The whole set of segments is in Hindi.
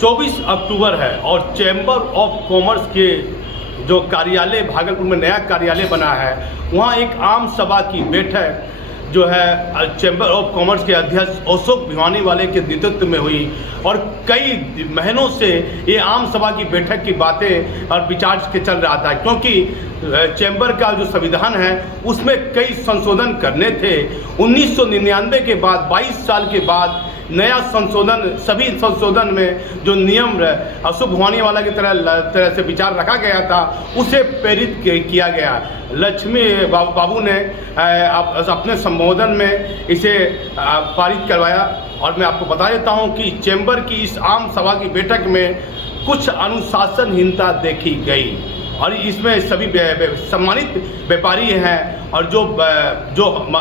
24 अक्टूबर है और चैम्बर ऑफ कॉमर्स के जो कार्यालय भागलपुर में नया कार्यालय बना है, वहाँ एक आम सभा की बैठक जो है चैम्बर ऑफ कॉमर्स के अध्यक्ष अशोक भिवानीवाले के नेतृत्व में हुई और कई महीनों से ये आम सभा की बैठक की बातें और विचार के चल रहा था, क्योंकि चैम्बर का जो संविधान है उसमें कई संशोधन करने थे। 1999 के बाद 22 साल के बाद नया संशोधन, सभी संशोधन में जो नियम अशोक भिवानीवाला की तरह से विचार रखा गया था उसे प्रेरित किया गया। लक्ष्मी बाबू ने अपने संबोधन में इसे पारित करवाया और मैं आपको बता देता हूं कि चैम्बर की इस आम सभा की बैठक में कुछ अनुशासनहीनता देखी गई और इसमें सभी सम्मानित व्यापारी हैं और जो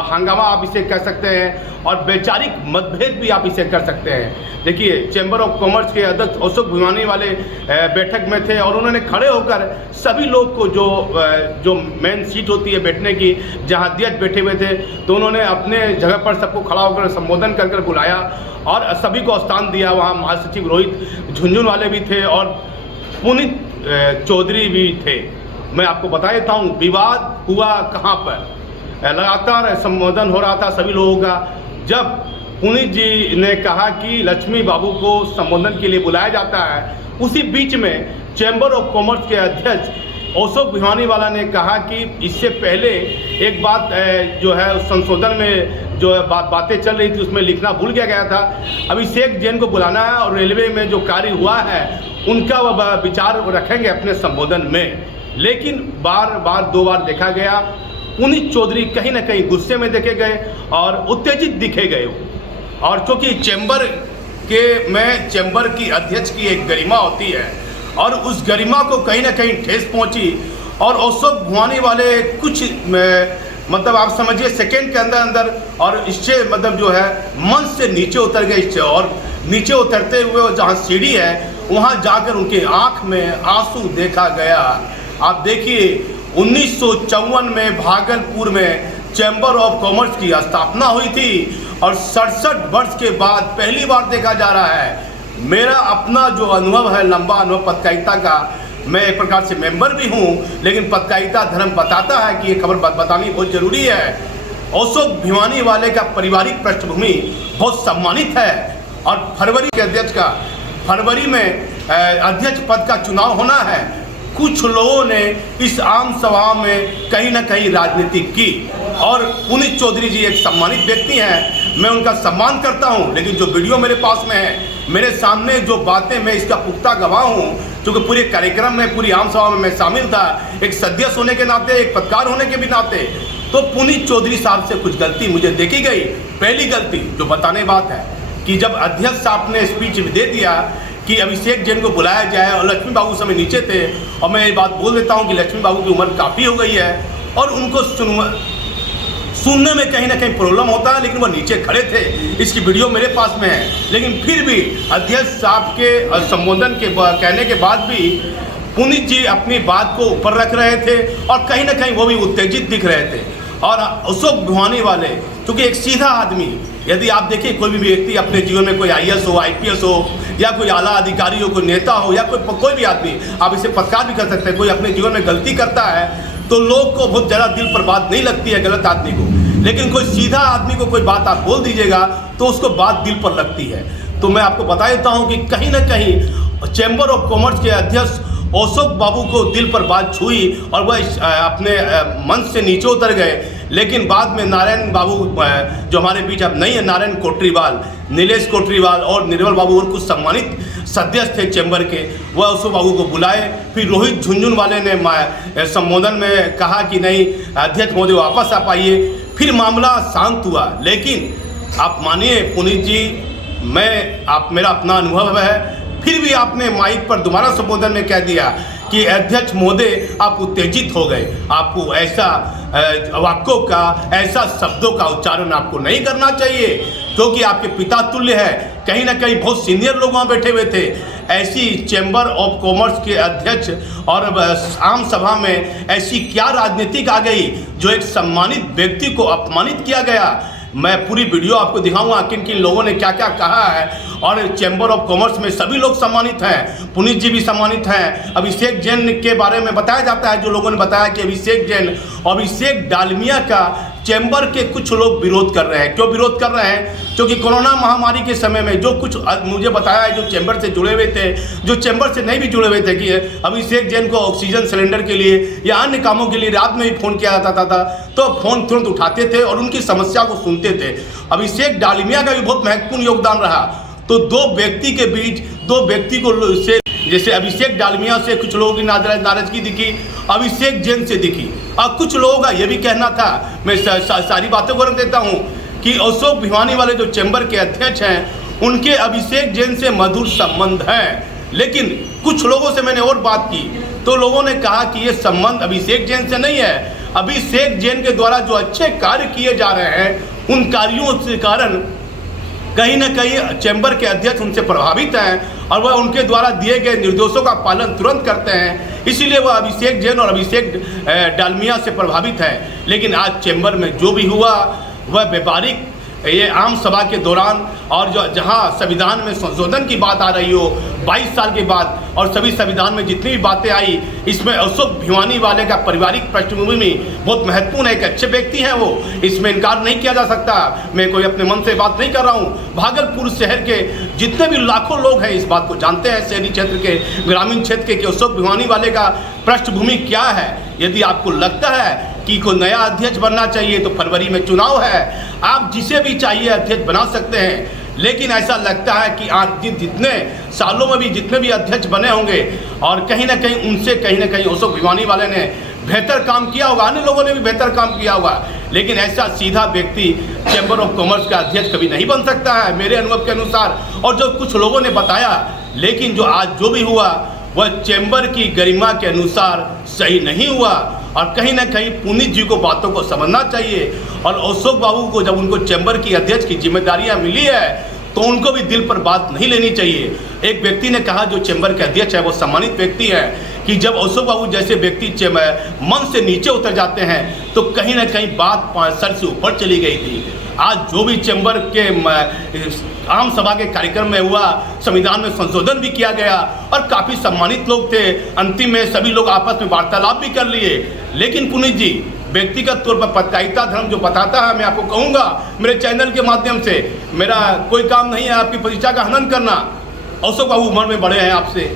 हंगामा आप इसे कह सकते हैं और वैचारिक मतभेद भी आप इसे कर सकते हैं। देखिए, चैम्बर ऑफ कॉमर्स के अध्यक्ष अशोक भिवानीवाले बैठक में थे और उन्होंने खड़े होकर सभी लोग को जो मेन सीट होती है बैठने की, जहां अध्यक्ष बैठे हुए थे, तो उन्होंने अपने जगह पर सबको खड़ा होकर संबोधन कर बुलाया और सभी को स्थान दिया। वहाँ महासचिव रोहित झुनझुनवाले भी थे और पुनीत चौधरी भी थे। मैं आपको बता देता हूँ विवाद हुआ कहाँ पर। लगातार संबोधन हो रहा था सभी लोगों का, जब पुनीत जी ने कहा कि लक्ष्मी बाबू को संबोधन के लिए बुलाया जाता है, उसी बीच में चैम्बर ऑफ कॉमर्स के अध्यक्ष अशोक भिवानीवाला ने कहा कि इससे पहले एक बात जो है संशोधन में जो बातें चल रही थी उसमें लिखना भूल गया था। अभिषेक जैन को बुलाना है और रेलवे में जो कार्य हुआ है उनका वह विचार रखेंगे अपने संबोधन में। लेकिन दो बार देखा गया, पुनीत चौधरी कहीं ना कहीं गुस्से में देखे गए और उत्तेजित दिखे गए। और चूँकि चैम्बर की अध्यक्ष की एक गरिमा होती है और उस गरिमा को कहीं ना कहीं ठेस पहुंची और अशोक भिवानीवाले कुछ मतलब आप समझिए सेकेंड के अंदर और इससे मतलब जो है मंच से नीचे उतर गए और नीचे उतरते हुए जहाँ सीढ़ी है वहाँ जाकर उनके आँख में आंसू देखा गया। आप देखिए, 1954 में भागलपुर में चैम्बर ऑफ कॉमर्स की स्थापना हुई थी और 67 वर्ष के बाद पहली बार देखा जा रहा है। मेरा अपना जो अनुभव है, लंबा अनुभव पत्रकारिता का, मैं एक प्रकार से मेंबर भी हूं, लेकिन पत्रकारिता धर्म बताता है कि ये खबर बतानी बहुत जरूरी है। अशोक भिवानीवाले का पारिवारिक पृष्ठभूमि बहुत सम्मानित है और फरवरी में अध्यक्ष पद का चुनाव होना है। कुछ लोगों ने इस आम सभा में कहीं ना कहीं राजनीति की और पुनीत चौधरी जी एक सम्मानित व्यक्ति हैं, मैं उनका सम्मान करता हूं, लेकिन जो वीडियो मेरे पास में है, मेरे सामने जो बातें, मैं इसका पुख्ता गवाह हूं, क्योंकि पूरे कार्यक्रम में, पूरी आम सभा में मैं शामिल था, एक सदस्य होने के नाते, एक पत्रकार होने के भी नाते। तो पुनीत चौधरी साहब से कुछ गलती मुझे देखी गई। पहली गलती जो बताने बात है कि जब अध्यक्ष साहब ने स्पीच दे दिया कि अभिषेक जैन को बुलाया जाए और लक्ष्मी बाबू समय नीचे थे, और मैं ये बात बोल देता हूँ कि लक्ष्मी बाबू की उम्र काफ़ी हो गई है और उनको सुनने में कहीं ना कहीं प्रॉब्लम होता है, लेकिन वो नीचे खड़े थे। इसकी वीडियो मेरे पास में है। लेकिन फिर भी अध्यक्ष साहब के संबोधन के कहने के बाद भी पुनीत जी अपनी बात को ऊपर रख रहे थे और कहीं ना कहीं वो भी उत्तेजित दिख रहे थे। और अशोक भिवानीवाले क्योंकि एक सीधा आदमी, यदि आप देखिए कोई भी व्यक्ति अपने जीवन में कोई IAS हो, IPS हो या कोई आला अधिकारी हो, कोई नेता हो या कोई भी आदमी, आप इसे पत्रकार भी कर सकते हैं, कोई अपने जीवन में गलती करता है तो लोग को बहुत ज़्यादा दिल पर बात नहीं लगती है गलत आदमी को, लेकिन कोई सीधा आदमी को कोई बात आप बोल दीजिएगा तो उसको बात दिल पर लगती है। तो मैं आपको बता देता हूँ कि कहीं ना कहीं चैम्बर ऑफ कॉमर्स के अध्यक्ष अशोक बाबू को दिल पर बात छुई और वह अपने मंच से नीचे उतर गए। लेकिन बाद में नारायण बाबू जो हमारे बीच अब नहीं है, नारायण कोटरीवाल, नीलेश कोटरीवाल और निर्मल बाबू और कुछ सम्मानित सदस्य थे चैम्बर के, वह अशोक बाबू को बुलाए। फिर रोहित झुनझुनवाले ने संबोधन में कहा कि नहीं अध्यक्ष महोदय वापस आ पाइए। फिर मामला शांत हुआ। लेकिन आप मानिए पुनीत जी, मेरा अपना अनुभव है, फिर भी आपने माइक पर दोबारा संबोधन में कह दिया कि अध्यक्ष महोदय आप उत्तेजित हो गए, आपको ऐसा वाक्यों का, ऐसा शब्दों का उच्चारण आपको नहीं करना चाहिए, क्योंकि आपके पिता तुल्य है। कहीं ना कहीं बहुत सीनियर लोग वहाँ बैठे हुए थे। ऐसी चैम्बर ऑफ कॉमर्स के अध्यक्ष और आम सभा में ऐसी क्या राजनीतिक आ गई जो एक सम्मानित व्यक्ति को अपमानित किया गया। मैं पूरी वीडियो आपको दिखाऊंगा किन किन लोगों ने क्या क्या कहा है। और चैम्बर ऑफ कॉमर्स में सभी लोग सम्मानित हैं, पुनीत जी भी सम्मानित हैं। अभिषेक जैन के बारे में बताया जाता है, जो लोगों ने बताया कि अभिषेक जैन, अभिषेक डालमिया का चैम्बर के कुछ लोग विरोध कर रहे हैं। क्यों विरोध कर रहे हैं? क्योंकि कोरोना महामारी के समय में जो कुछ मुझे बताया है, जो चैम्बर से जुड़े हुए थे, जो चैम्बर से नहीं भी जुड़े हुए थे, कि अभिषेक जैन को ऑक्सीजन सिलेंडर के लिए या अन्य कामों के लिए रात में भी फ़ोन किया जाता था, तो फोन तुरंत उठाते थे और उनकी समस्या को सुनते थे। अभिषेक डालमिया का भी बहुत महत्वपूर्ण योगदान रहा। तो दो व्यक्ति के बीच, दो व्यक्ति को से, जैसे अभिषेक डालमिया से कुछ लोगों की नाराजगी दिखी, अभिषेक जैन से दिखी। और कुछ लोगों का यह भी कहना था, मैं सारी बातों को रख देता हूँ, कि अशोक भिवानी वाले जो चैम्बर के अध्यक्ष हैं, उनके अभिषेक जैन से मधुर संबंध हैं। लेकिन कुछ लोगों से मैंने और बात की, तो लोगों ने कहा कि ये संबंध अभिषेक जैन से नहीं है। अभिषेक जैन के द्वारा जो अच्छे कार्य किए जा रहे हैं, उन कार्यों के कारण कहीं ना कहीं चैम्बर के अध्यक्ष उनसे प्रभावित हैं और वह उनके द्वारा दिए गए निर्देशों का पालन तुरंत करते हैं। इसीलिए वह अभिषेक जैन और अभिषेक डालमिया से प्रभावित हैं। लेकिन आज चैम्बर में जो भी हुआ, वह व्यापारिक ये आम सभा के दौरान, और जो जहां संविधान में संशोधन की बात आ रही हो 22 साल के बाद, और सभी संविधान में जितनी भी बातें आई, इसमें अशोक भिवानी वाले का पारिवारिक पृष्ठभूमि बहुत महत्वपूर्ण है। एक अच्छे व्यक्ति हैं वो, इसमें इनकार नहीं किया जा सकता। मैं कोई अपने मन से बात नहीं कर रहा हूँ। भागलपुर शहर के जितने भी लाखों लोग हैं इस बात को जानते हैं, शहरी क्षेत्र के, ग्रामीण क्षेत्र के, कि अशोक भिवानी वाले का पृष्ठभूमि क्या है। यदि आपको लगता है कि कोई नया अध्यक्ष बनना चाहिए, तो फरवरी में चुनाव है, आप जिसे भी चाहिए अध्यक्ष बना सकते हैं। लेकिन ऐसा लगता है कि आज जितने सालों में भी जितने भी अध्यक्ष बने होंगे, और कहीं ना कहीं उनसे कहीं ना कहीं अशोक भिवानी वाले ने बेहतर काम किया होगा, अन्य लोगों ने भी बेहतर काम किया होगा। लेकिन ऐसा सीधा व्यक्ति चैम्बर ऑफ कॉमर्स का अध्यक्ष कभी नहीं बन सकता है, मेरे अनुभव के अनुसार, और जो कुछ लोगों ने बताया। लेकिन जो आज जो भी हुआ, वह चैम्बर की गरिमा के अनुसार सही नहीं हुआ। और कहीं ना कहीं पुनीत जी को बातों को समझना चाहिए। और अशोक बाबू को जब उनको चैम्बर की अध्यक्ष की जिम्मेदारियां मिली है, तो उनको भी दिल पर बात नहीं लेनी चाहिए। एक व्यक्ति ने कहा, जो चैम्बर के अध्यक्ष है वो सम्मानित व्यक्ति है, कि जब अशोक बाबू जैसे व्यक्ति मन से नीचे उतर जाते हैं, तो कहीं ना कहीं बात सर से ऊपर चली गई थी। आज जो भी चैम्बर के आम सभा के कार्यक्रम में हुआ, संविधान में संशोधन भी किया गया और काफ़ी सम्मानित लोग थे। अंतिम में सभी लोग आपस में वार्तालाप भी कर लिए। लेकिन पुनीत जी व्यक्तिगत तौर पर पत्रकारिता धर्म जो बताता है, मैं आपको कहूँगा मेरे चैनल के माध्यम से, मेरा कोई काम नहीं है आपकी प्रतिष्ठा का हनन करना। अशोक बाबू उम्र में बड़े हैं आपसे,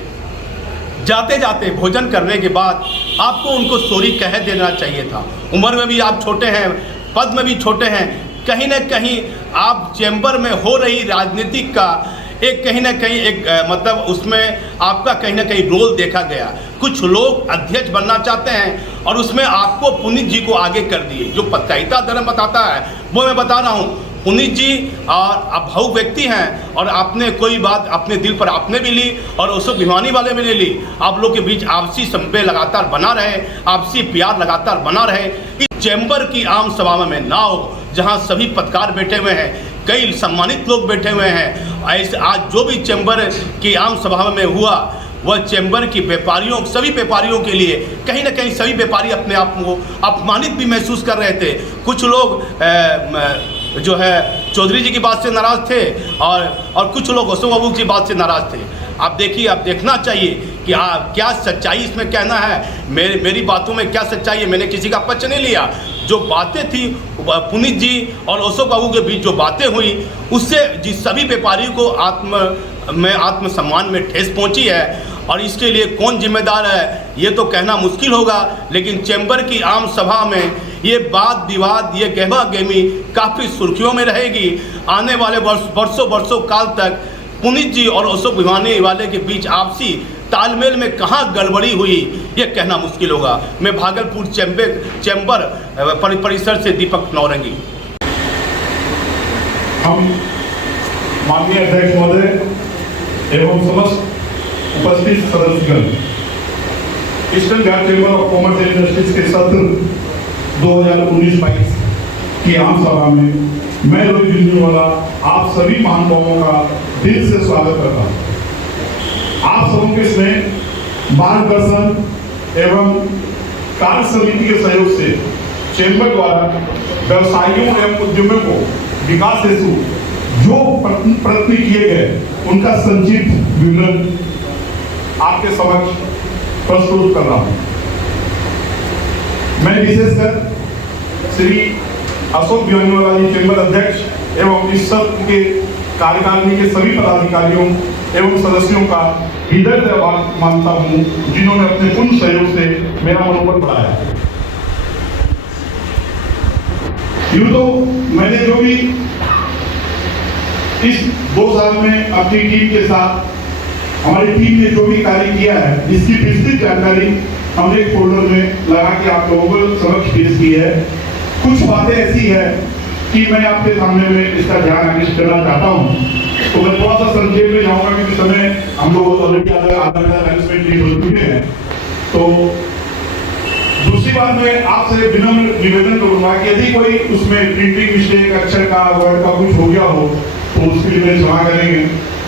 जाते जाते भोजन करने के बाद आपको उनको सॉरी कह देना चाहिए था। उम्र में भी आप छोटे हैं, पद में भी छोटे हैं। कहीं ना कहीं आप चैम्बर में हो रही राजनीति का एक कहीं ना कहीं एक मतलब उसमें आपका कहीं ना कहीं रोल देखा गया। कुछ लोग अध्यक्ष बनना चाहते हैं और उसमें आपको पुनीत जी को आगे कर दिए। जो पत्रकारिता धर्म बताता है वो मैं बता रहा हूँ। पुनीत जी और आप भावुक व्यक्ति हैं और आपने कोई बात अपने दिल पर आपने भी ली और अशोक भिवानी वाले में ले ली। आप लोग के बीच आपसी संवेद लगातार बना रहे, आपसी प्यार लगातार बना रहे। इस चैम्बर की आम सभा में ना हो, जहां सभी पत्रकार बैठे हुए हैं, कई सम्मानित लोग बैठे हुए हैं। ऐसे आज जो भी चैम्बर की आम सभा में हुआ, वह चैम्बर की व्यापारियों, सभी व्यापारियों के लिए कहीं ना कहीं सभी व्यापारी अपने आप को अपमानित भी महसूस कर रहे थे। कुछ लोग जो है चौधरी जी की बात से नाराज़ थे और कुछ लोग अशोक बाबू की बात से नाराज़ थे। आप देखिए, आप देखना चाहिए कि क्या सच्चाई इसमें कहना है। मेरी बातों में क्या सच्चाई है, मैंने किसी का पक्ष नहीं लिया। जो बातें थी पुनीत जी और अशोक बाबू के बीच जो बातें हुई, उससे जिस सभी व्यापारियों को आत्मसम्मान में ठेस पहुंची है। और इसके लिए कौन जिम्मेदार है ये तो कहना मुश्किल होगा। लेकिन चैम्बर की आम सभा में ये वाद विवाद, ये गहमा गहमी काफ़ी सुर्खियों में रहेगी। आने वाले वर्षों काल तक पुनीत जी और अशोक भिवानी वाले के बीच आपसी तालमेल में कहाँ गड़बड़ी हुई ये कहना मुश्किल होगा। मैं भागलपुर चैम्बर परिसर से दीपक नौरंगी। हम माननीय अध्यक्ष महोदय एवं समस्त उपस्थित सदस्यगण, Eastern Ghat Chamber of Commerce and Industries के सत्र 2019-22 की आम सभा में मैं रोहित झुंझुनवाला आप सभी महानुभावों का दिल से स्वागत करता हूँ। आप सबों के स्नेह, मार्गदर्शन एवं कार्य समिति के सहयोग से चैम्बर द्वारा व्यवसायियों एवं उद्यमियों को विकास हेतु जो प्रयत्न किए गए उनका संक्षिप्त विवरण आपके समक्ष प्रस्तुत कर रहा हूं। मैं विशेषकर श्री अशोक बियानीवाला जी चेंबर अध्यक्ष एवं इस सत्र के कार्यकारिणी के सभी पदाधिकारियों एवं सदस्यों का हृदय से आभार मानता हूं, जिन्होंने अपने पूर्ण सहयोग से मेरा मनोबल बढ़ाया। यूं तो मैंने जो भी इस 2 साल में अपनी टीम के साथ हमारी टीम ने जो भी कार्य किया है, इसकी विस्तृत जानकारी हमने एक फोल्डर में लगा के आप लोगों को समक्ष पेश की है। कुछ बातें ऐसी है कि मैं आपके सामने में इसका ध्यान आकृष्ट करना चाहता हूं, तो मैं थोड़ा सा संक्षेप में जाऊंगा क्योंकि समय हम लोग ऑलरेडी आधा अनाउंसमेंट हो चुके हैं। तो दूसरी बात मैं आपसे विनम्र निवेदन करूंगा कि यदि कोई उसमें प्रिंटिंग मिस्टेक, अक्षर का, वर्ड का कुछ हो गया हो तो उसके लिए मैं क्षमा करेंगे।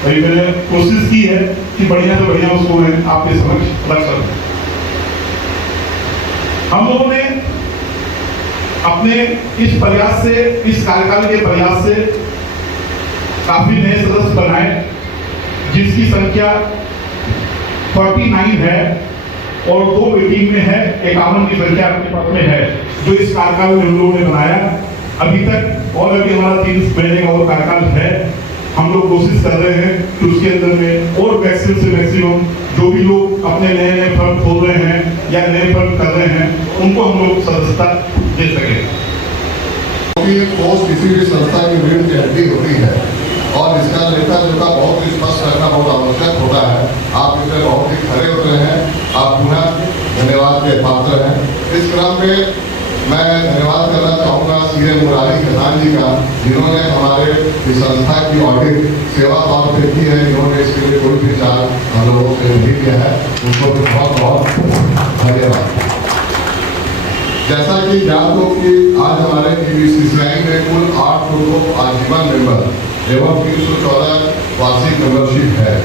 भाई मैंने कोशिश की है कि बढ़िया से बढ़िया उसको मैं आपके समक्ष रख सकूं। हम लोगों ने अपने इस प्रयास से, इस कार्यकाल के प्रयास से काफी नए सदस्य बनाए, जिसकी संख्या 49 है और 2 वेटिंग में है, 51 की संख्या अपने पास में है जो इस कार्यकाल में हम लोगों ने बनाया अभी तक। और अभी हमारा 3 महीने का और कार्यकाल है। हम लोग कोशिश कर रहे हैं कि उसके अंदर में और मैक्सिमम से मैक्सिमम जो भी लोग अपने नए नए फर्म खोल रहे हैं या नए फर्म कर रहे हैं उनको हम लोग सदस्यता दे सकें। पोस्ट किसी भी संस्था की रीढ़ की हड्डी होती है और इसका लेखा जोखा बहुत ही स्पष्ट रखना बहुत आवश्यक होता है। आप इसमें बहुत ही खरे उतरे हैं, आप पुनः धन्यवाद के पात्र हैं। इस क्रम में मैं धन्यवाद करना चाहूँगा सीए मुरारी खजान जी का, जिन्होंने हमारे इस संस्था की ऑडिट सेवा तौर पर की है, जिन्होंने इसके लिए कोई भी चार्ज हम लोगों से नहीं किया है, उनको भी बहुत बहुत धन्यवाद। जैसा कि ज्ञात हो कि आज हमारे EBCCI में कुल 8 लोगों आजीवन मेंबर एवं 314 वार्षिक मेंबरशिप है।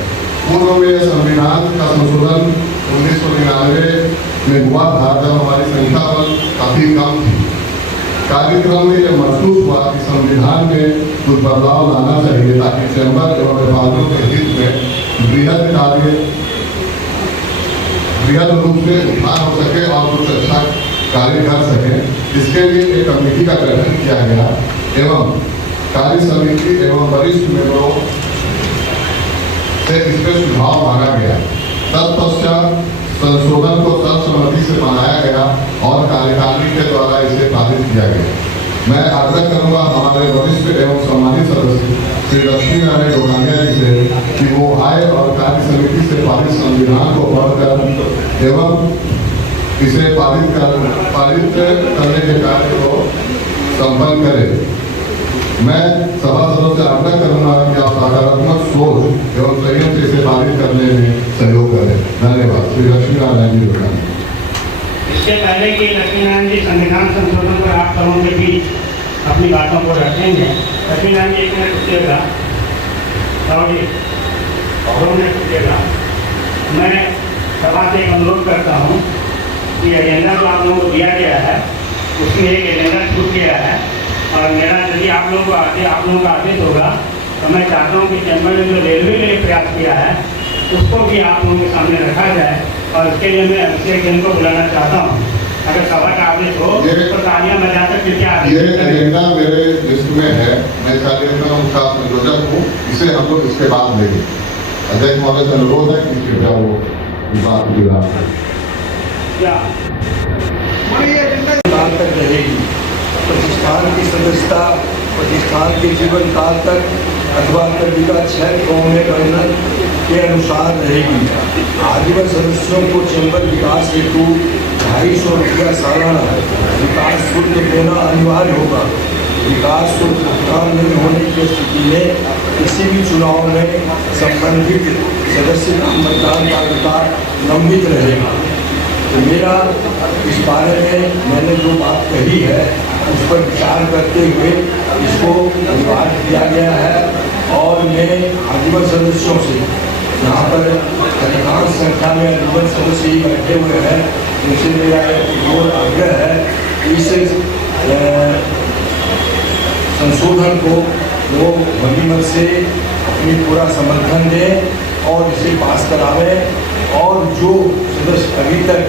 पूर्व में संविधान का संशोधन 1999 में हुआ था, जब हमारी संख्या बल काफी कम थी। कार्यक्रम में यह महसूस हुआ कि संविधान में कुछ बदलाव लाना चाहिए ताकि चैम्बर एवं व्यापारियों के हित में बृहद रूप से उत्थान हो सके और कुछ अच्छा कार्य कर सके। इसके लिए एक कमेटी का गठन किया गया एवं कार्य समिति एवं वरिष्ठ मेंबरों से इसमें सुझाव मांगा गया। तत्पश्चात संशोधन को सर्वसम्मति से बनाया गया और कार्यकारिणी के द्वारा इसे पारित किया गया। मैं आग्रह करूंगा हमारे वरिष्ठ एवं सम्मानित सदस्य श्री लक्ष्मी नारायण डोकानिया जी से कि वो आए और कार्य समिति से पारित संविधान को पढ़कर एवं इसे पारित करने के कार्य को संपन्न करें। मैं सभासदों से आग्रह करूंगा कि आप सकारात्मक सोच एवं संयम से इसे पारित करने में सहयोग करें। धन्यवाद। श्री लक्ष्मी नारायण जी डोकानिया। इससे पहले कि लक्ष्मी नारायण जी संविधान संशोधन पर आप सबों के बीच अपनी बातों को रखेंगे, लक्ष्मी नारायण जी 1 मिनट रुकिएगा, और 2 मिनट रुकिएगा। मैं सभा से एक अनुरोध करता हूँ कि एजेंडा जो आप लोगों को दिया गया है उसमें एक एजेंडा छूट गया है और मेरा यदि आप लोगों का आदेश होगा तो मैं चाहता हूँ कि चैम्बर ने जो रेलवे ने प्रयास किया है उसको भी आप लोगों के सामने रखा जाए और इसके लिए मैं अभिषेक जैन को बुलाना चाहता हूँ। अगर सभा का आदेश हो तो तालियां बजाकर फिर क्या ये एजेंडा मेरे लिस्ट में है, मैं कार्यक्रम उनका संयोजक हूँ, इसे हम लोग इसके बाद लेंगे। अध्यक्ष महोदय से अनुरोध है कि कृपया वो बात विवाद तक रहेगी। प्रतिष्ठान की सदस्यता प्रतिष्ठान के जीवन काल तक अथवा कर्मिका 6 में वर्णन के अनुसार रहेगी। आजीवन सदस्यों को चैम्बर विकास हेतु 250 रुपया सालाना विकास शुल्क देना अनिवार्य होगा। विकास शुल्क भुगतान नहीं होने की स्थिति में किसी भी चुनाव में संबंधित सदस्य का मतदान का अधिकार लंबित रहेगा। तो मेरा इस बारे में मैंने जो बात कही है उस पर विचार करते हुए इसको अनिवार्य किया गया है और मैं आजीवन सदस्यों से यहाँ पर अधिकांश संख्या में आजीवन सदस्य ही बैठे हुए हैं, उनसे मेरा एक और आग्रह है कि इस संशोधन को वो गनीमत से अपनी पूरा समर्थन दें और इसे पास करावें। और जो सदस्य अभी तक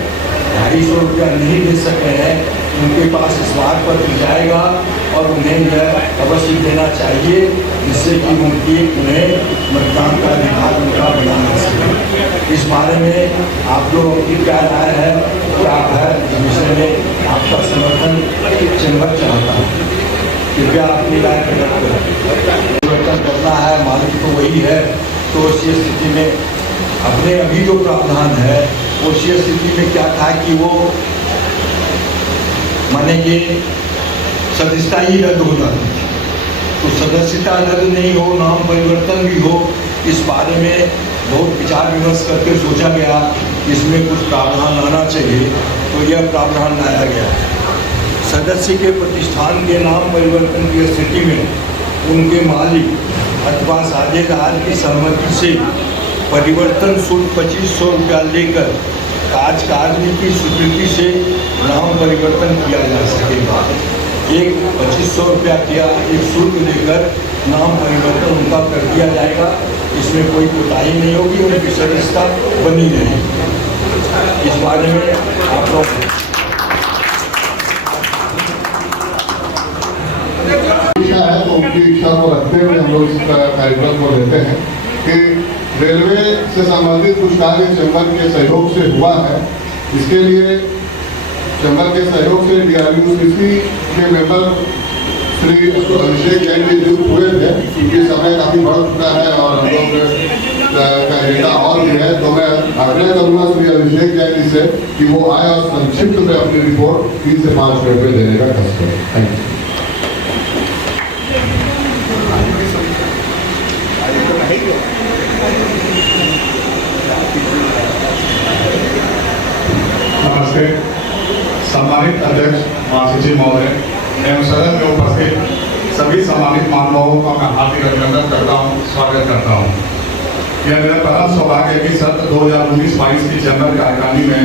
250 रुपया नहीं दे सके हैं उनके पास स्मारक पत्र जाएगा और उन्हें यह अवश्य देना चाहिए, जिससे कि उन्हें मतदान का अधिकार उनका बना जा सके। इस बारे में आप लोगों की क्या राय है, क्या है, इस विषय में आपका समर्थन चैम्बर चाहता है। कृपया अपनी राय प्रकट करें। परिवर्तन करना है, मालिक तो वही है, तो उसी स्थिति में अपने अभी जो प्रावधान है उसी स्थिति में क्या था कि वो माने कि सदस्यता ही रद्द हो जाती थी। तो सदस्यता रद्द नहीं हो, नाम परिवर्तन भी हो, इस बारे में बहुत विचार विमर्श करके सोचा गया कि इसमें कुछ प्रावधान लाना चाहिए, तो यह प्रावधान लाया गया। सदस्य के प्रतिष्ठान के नाम परिवर्तन की स्थिति में उनके मालिक अथवा साझेदार की सहमति से परिवर्तन शुल्क 2500 रुपया लेकर कार्यकारिणी की स्वीकृति से नाम परिवर्तन किया जा सकेगा। एक 2500 रुपया किया एक शुल्क लेकर नाम परिवर्तन उनका कर दिया जाएगा। इसमें कोई कोताही नहीं होगी, उनकी सदस्यता बनी रहेगी। इस बारे में आप लोग इच्छा है तो उनकी इच्छा को रखते हुए हम लोग इस कार्यक्रम को लेते हैं कि रेलवे से संबंधित कुछ कार्य चैम्बर के सहयोग से हुआ है। इसके लिए चैम्बर के सहयोग से DRUCC के मेंबर श्री अभिषेक जैन जी नियुक्त हुए थे। उनके समय काफ़ी बढ़ चुका है और हम लोग का डेटा और भी है, तो मैं आग्रह करूँगा श्री अभिषेक जैन जी से कि वो आए और संक्षिप्त में अपनी रिपोर्ट 3 से 5 मिनट में देने का कष्ट करें। Thank you. नमस्ते। सम्मानित अध्यक्ष महासचिव महोदय एवं सदन में उपस्थित सभी सम्मानित महानुभावों का मैं हार्दिक अभिनंदन करता हूँ, स्वागत करता हूँ। यह मेरा परम सौभाग्य है कि सत्र 2019-22 की चैम्बर कार्यकारिणी में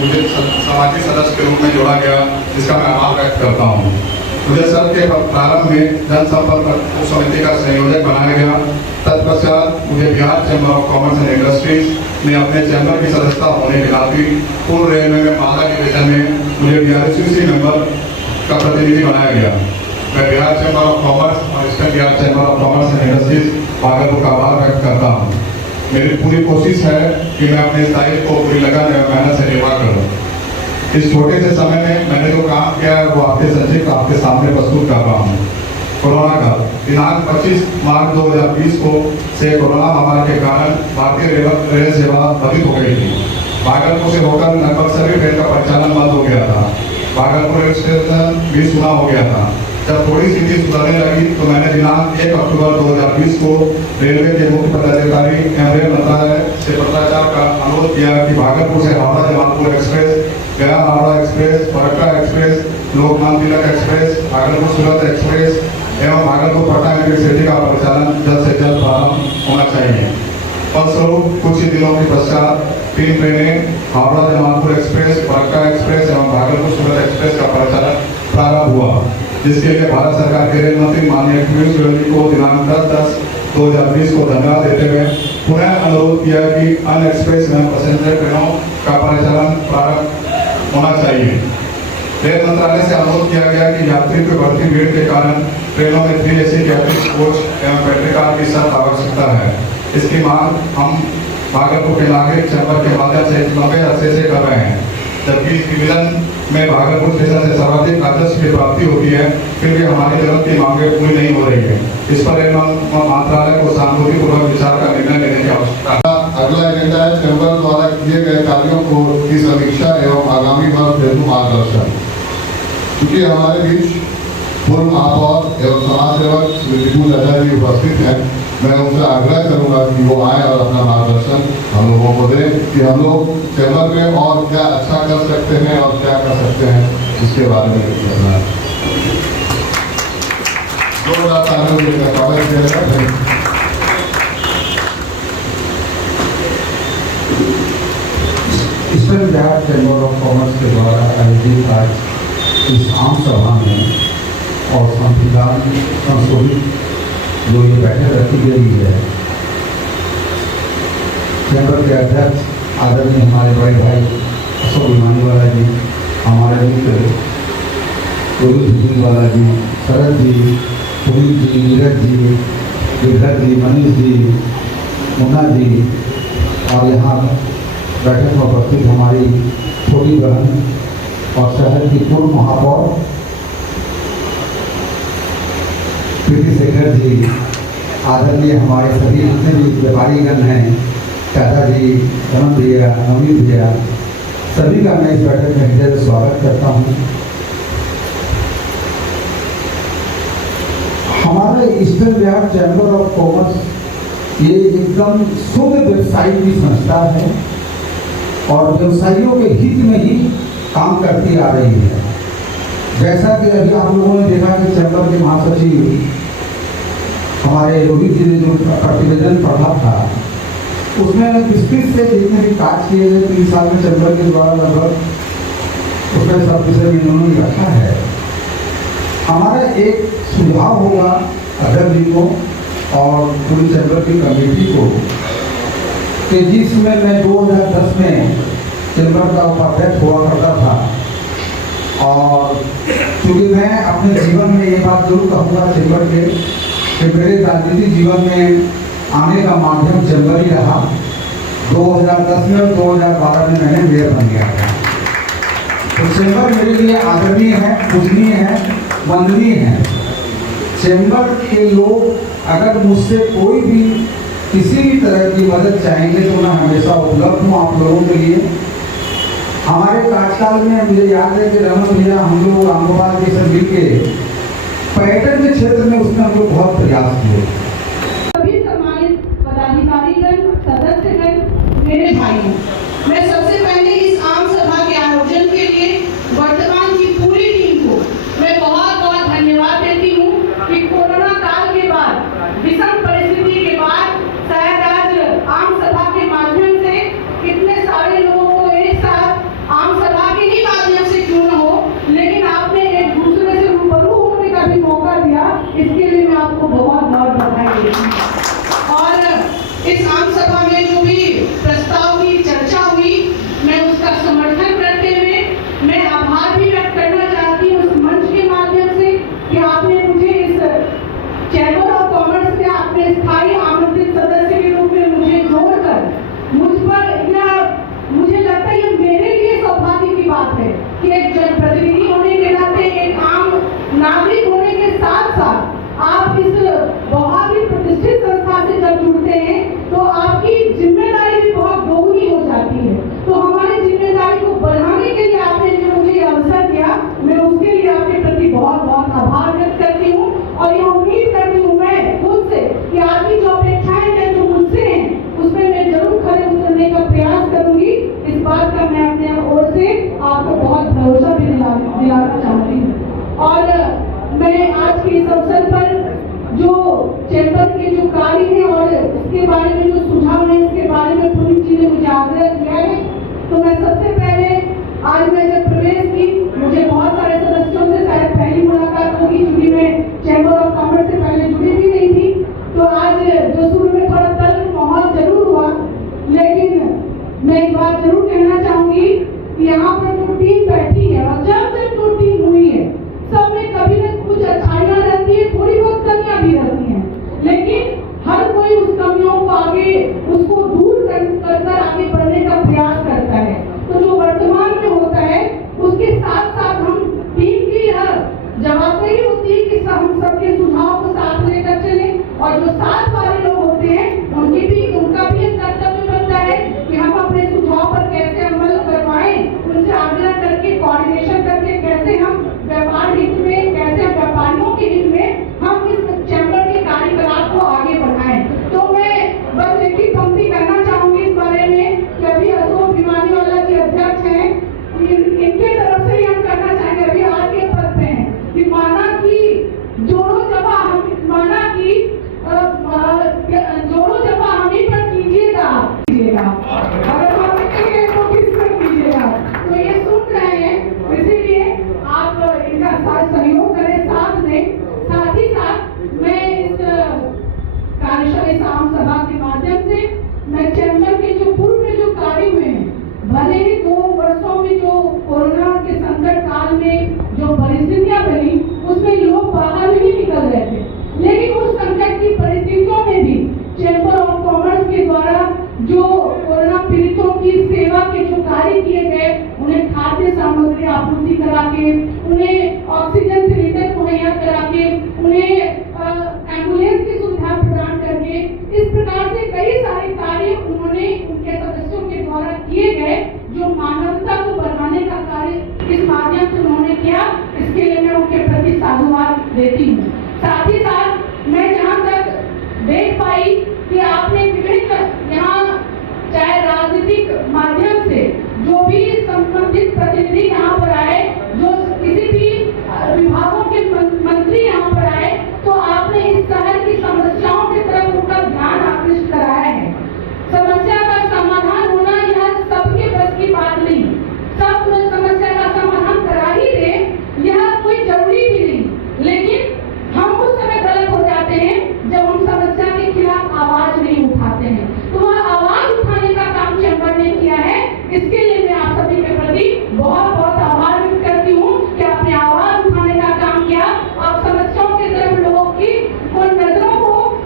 मुझे सामाजिक सदस्य के रूप में जोड़ा गया, जिसका मैं आभार व्यक्त करता हूँ। मुझे सत्र के प्रारंभ में जनसंपर्क समिति का संयोजक बनाया गया। तत्पश्चात मुझे Bihar chamber of Commerce and industries में अपने चैम्बर की सदस्यता होने के नाते पूर्व रेलवे में माला के वेतन में मुझे DRUCC मेंबर का प्रतिनिधि बनाया गया। मैं बिहार चैम्बर ऑफ कॉमर्स और eastern Bihar chamber of Commerce and industries Bhagalpur का आभार व्यक्त करता हूँ। मेरी पूरी कोशिश है कि मैं अपने दायित्व को पूरी लगन एवं मेहनत से निर्वाह करूँ। इस छोटे से समय में मैंने जो काम किया है वो आपके संक्षिप्त आपके सामने प्रस्तुत कर रहा हूँ। कोरोना का दिनांक 25 मार्च 2020 को से कोरोना महामारी के कारण भारतीय रेल सेवा बाधित हो गई थी। भागलपुर से होकर लगभग सभी ट्रेन का परिचालन बंद हो गया था। भागलपुर रेल स्टेशन भी सुना हो गया था। जब थोड़ी स्थिति सुधरने लगी तो मैंने दिनांक 1 अक्टूबर 2020 को रेलवे के मुख्य पदाधिकारी एवं रेल मंत्रालय से पत्राचार का अनुरोध किया कि भागलपुर से हावड़ा जमालपुर एक्सप्रेस, गया Howrah express, Farakka express, Lokmanya Tilak express, Bhagalpur सूरत एक्सप्रेस एवं भागलपुर पटना इंटरसिटी का परिचालन जल्द से जल्द प्रारंभ होना चाहिए। फलस्वरूप कुछ ही दिनों के पश्चात 3 ट्रेनें हावड़ा जमालपुर एक्सप्रेस, फरक्का एक्सप्रेस एवं भागलपुर सूरत एक्सप्रेस का परिचालन प्रारंभ हुआ, जिसके लिए भारत सरकार के रेल मंत्री माननीय पीयूष गोयल जी को दिनांक 10/10/2020 को धन्यवाद देते हुए पुनः अनुरोध किया कि अन्य एक्सप्रेस एवं पैसेंजर ट्रेनों का परिचालन प्रारंभ होना चाहिए। रेल मंत्रालय से अनुरोध किया गया कि यात्रियों की बढ़ती भीड़ के कारण ट्रेनों में 3 AC कैबिन कोच एवं बैटरी कार की सख्त आवश्यकता है। इसकी मांग हम भागलपुर के नागरिक चैम्बर के माध्यम से लंबे अरसे से कर रहे हैं। जबकि इस विलयन में भागलपुर स्टेशन से सर्वाधिक राजस्व की प्राप्ति होती है, फिर भी हमारी जरूरत की मांगें पूरी नहीं हो रही है। इस पर रेल मंत्रालय को सहानुभूतिपूर्वक विचार का निर्णय लेने की आवश्यकता है। अगला एजेंडा है चैम्बर द्वारा किए गए कार्यों की समीक्षा एवं आगामी वर्ष हेतु मार्गदर्शन। क्योंकि हमारे बीच पूर्व महापौर एवं समाज सेवक श्री विभू दादा जी उपस्थित हैं, मैं उनसे आग्रह करूंगा कि वो आए और अपना मार्गदर्शन हम लोगों को दें कि हम लोग चैम्बर में और क्या अच्छा कर सकते हैं और क्या कर सकते हैं, इसके बारे में कहना है। जोरदार तालियों का स्वागत किया जाता है। Eastern Bihar chamber of commerce के द्वारा आयोजित आज इस आम सभा में और संविधान संशोधित जो ये बैठक रखी गई है, चैम्बर के अध्यक्ष आदरणीय हमारे बड़े भाई अशोक भिवानीवाला जी, हमारे मित्र रोहित भिवानीवाला जी, शरद जी, पुनीत जी, नीरज जी, गिरधर जी, मनीष जी, मुन्ना जी, और यहाँ बैठक में उपस्थित हमारी छोटी बहन और शहर की पूर्व महापौर प्रीति शेखर जी, आदरणीय हमारे सभी जितने भी व्यापारीगण हैं, चाचा जी, रमन भैया, अमित भैया, सभी का मैं इस बैठक में हृदय से स्वागत करता हूँ। हमारे eastern Bihar chamber of commerce ये एकदम शुद्ध व्यवसायी की संस्था है और व्यवसायियों के हित में ही काम करती आ रही है। जैसा कि अभी आप लोगों ने देखा कि चैम्बर के महासचिव हमारे रोहित जी ने जो प्रतिवेदन पढ़ा था, उसमें विस्तृत से जितने भी कार्य किए गए 3 साल में चैम्बर के द्वारा लगभग उसमें सब विषय में इन्होंने रखा है। हमारा एक सुझाव होगा अध्यक्ष जी को और पूरी चैम्बर की कमेटी को कि जिसमें मैं 2010 में चैम्बर का उपाध्यक्ष हुआ करता था और क्योंकि मैं अपने जीवन में ये बात जरूर कहूँगा चैम्बर के कि मेरे राजनीतिक जीवन में आने का माध्यम चैम्बर ही रहा। 2010 में और 2012 में मैंने मेयर बन गया था। तो चैम्बर मेरे लिए आदरणीय है, पूजनीय है, वंदनीय है। चैम्बर के लोग अगर मुझसे कोई भी किसी भी तरह की मदद चाहेंगे तो मैं हमेशा उपलब्ध हूँ आप लोगों के लिए। हमारे कार्यकाल में मुझे याद है कि रमन भैया हम लोग आंगोपाल के सब मिल के पर्यटन के क्षेत्र में उसमें हम लोग बहुत प्रयास किए। सभी सम्मानित पदाधिकारीगण, सदस्यगण, मेरे भाई हैं। मैं सबसे पहले इस आम सभा के आयोजन के लिए वर्तमान की पूरी टीम को मैं बहुत बहुत धन्यवाद देती हूँ कि कोरोना काल के बाद, विषम परिस्थिति के बाद शायद आज आम सभा के माध्यम से इतने सारे लोगों को एक साथ आम सभा के ही माध्यम से क्यों न हो, लेकिन आपने एक दूसरे से रूबरू होने का भी मौका दिया, इसके लिए मैं आपको बहुत बहुत बधाई देती हूँ। और इस आम सभा में जो भी प्रस्ताव की चर्चा हुई, मैं उसका समर्थन करते हुए मैं आभार भी व्यक्त करना चाहती हूँ उस मंच के माध्यम से कि आपने मुझे इस चैम्बर ऑफ कॉमर्स से अपने स्थायी आमंत्रित सदस्य के रूप में मुझे जोड़कर मुझ पर मुझे लगता है ये मेरे लिए सौभाग्य की बात है कि एक जनप्रतिनिधि होने के नाते, एक आम नागरिक होने के साथ साथ आप इस बहुत ही प्रतिष्ठित संस्था से जब जुड़ते हैं तो आपकी जिम्मेदारी भी बहुत दोगुनी हो जाती है। तो हमारी जिम्मेदारी को बढ़ाने के लिए आपने जो मुझे अवसर दिया, मैं उसके लिए आपके प्रति बहुत बहुत आभार व्यक्त करती हूँ और ये उम्मीद करती हूँ मैं खुद से कि आपकी जो अपेक्षाएं हैं जो मुझसे हैं उसमें मैं जरूर खरे उतरने का प्रयास करूंगी। इस बात का मैं अपने ओर से आपको बहुत भरोसा भी दिलाना चाहती हूँ। और मैं आज के इस अवसर पर जो चैम्बर के जो कार्य है और इसके बारे में जो सुझाव है, इसके बारे में पुनीत जी ने मुझे आग्रह किया है, तो मैं सबसे पहले आज मैं जब प्रवेश की, मुझे बहुत सारे सदस्यों से शायद पहली मुलाकात होगी क्योंकि मैं चैम्बर ऑफ कॉमर्स से पहले जुड़ी भी नहीं थी। तो आज जो शुरू में थोड़ा तल्ख माहौल जरूर हुआ, लेकिन मैं एक बात जरूर कहना चाहूंगी कि यहाँ पर जो टीम बैठी है और जब तक जो टीम हुई है, सब में कभी न कुछ अच्छाइयाँ रहती है, थोड़ी बहुत कमियाँ भी रहती हैं, लेकिन हर कोई उस कमियों को आगे उसको दूर कर आगे बढ़ने का प्रयास करता है। तो जो वर्तमान में होता है उसके साथ साथ हम टीम की जवाबदेही होती है कि हम सबके सुझाव को साथ लेकर चले और जो साथ वाले लोग होते हैं उनका भी एक कर्तव्य बनता है कि हम अपने सुझाव पर कैसे अमल करवाएं, उनसे आग्रह करके कोऑर्डिनेशन करके कैसे हम व्यापार हित में, कैसे व्यापारियों के हित में हम इस चैम्बर के कार्यकलाप को आगे बढ़ाएं। तो मैं बस एक ही पंक्ति कहना चाहूंगी इस बारे में कि अभी अशोक भिवानीवाला जी अध्यक्ष हैं, इनके तरफ से ही हम कहना चाहेंगे, अभी आज के पद पे हैं कि माना कि जोड़ो जमा हम ही पर कीजिएगा, अगर हम तो किस पर कीजिएगा। तो ये सुन रहे हैं, इसीलिए आप इनका साथ सहयोग करें, साथ दें इस आम सभा के माध्यम से मैं चैम्बर के जो पूर्व में जो कार्य हुए हैं, भले ही 2 वर्षों में जो कोरोना के संकट काल में जो परिस्थितियां बनी उसमें लोग बाहर नहीं निकल रहे थे, लेकिन उस संकट की परिस्थितियों में भी चैम्बर ऑफ कॉमर्स के द्वारा जो कोरोना पीड़ितों की सेवा के जो कार्य किए गए, उन्हें खाद्य सामग्री आपूर्ति करा के, उन्हें ऑक्सीजन सिलेंडर मुहैया करा के, उन्हें एम्बुलेंस की सुविधा प्रदान करके, इस प्रकार से कई सारे कार्य उन्होंने उनके सदस्यों के द्वारा किए गए जो मानवता को बढ़ाने का कार्य इस माध्यम से उन्होंने किया। इसके लिए मैं उनके प्रति साधुवाद देती हूँ। साथ ही साथ मैं जहाँ तक देख पाई कि आपने विभिन्न यहाँ चाहे राजनीतिक माध्यम से जो भी संबंधित प्रतिनिधि यहाँ पर आए, जो किसी भी विभागों के मंत्री यहाँ पर आए, तो आपने इस शहर की समस्याओं की तरफ उनका ध्यान आकृष्ट कराया है। समस्या का समाधान होना यह सबके बस की बात नहीं, सब समस्या का समाधान करा ही दे यह कोई जरूरी भी नहीं, लेकिन हम उस समय गलत हो जाते हैं जब हम समस्या के खिलाफ आवाज नहीं उठाते हैं। तो वह आवाज उठाने का काम चैम्बर ने किया है। इसके लिए मैं आप सभी के प्रति बहुत बहुत आभार व्यक्त करती हूँ कि आपने आवाज उठाने का काम किया। आप समस्याओं की तरफ लोगों की नजरों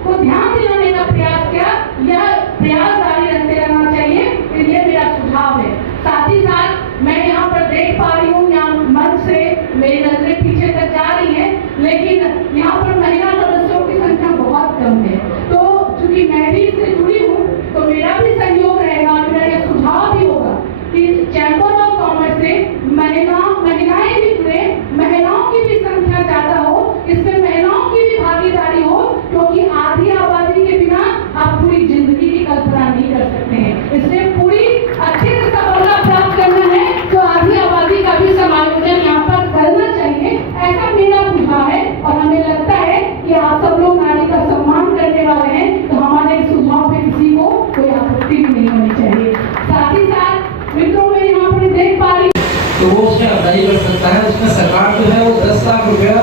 को ध्यान दिलाने का प्रयास किया। यह प्रयास जारी रखते रहना चाहिए, ये मेरा सुझाव है। साथ ही साथ मैं यहाँ पर देख पा रही हूँ, यहाँ मंच से मेरी नजरें पीछे तक जा रही है, लेकिन यहाँ पर महिला सदस्यों की संख्या बहुत कम है। तो चूंकि मैं भी इससे जुड़ी हूँ, तो मेरा भी सहयोग रहेगा और मेरा यह सुझाव भी होगा कि चैम्बर ऑफ कॉमर्स से महिलाएं भी जुड़े, महिलाओं की भी संख्या ज्यादा हो, इसमें महिलाओं की भी भागीदारी हो, क्योंकि आधी आबादी के बिना आप पूरी जिंदगी की कल्पना नहीं कर सकते हैं। इसलिए पूरी अच्छे से सफलता प्राप्त करना है तो आधी आबादी का भी समायोजन यहाँ पर करना चाहिए, ऐसा मेरा सुझाव है। और हमें लगता है कि आप सब लोग नारी का सम्मान करने वाले हैं, तो हमारे सुझाव पे किसी को कोई आपत्ति भी नहीं होनी चाहिए। साथ ही साथ मित्रों में यहाँ पर देख पा रही तो वो उसमें अप्लाई कर सकता है। उसमें सरकार जो है वो 10 लाख रुपया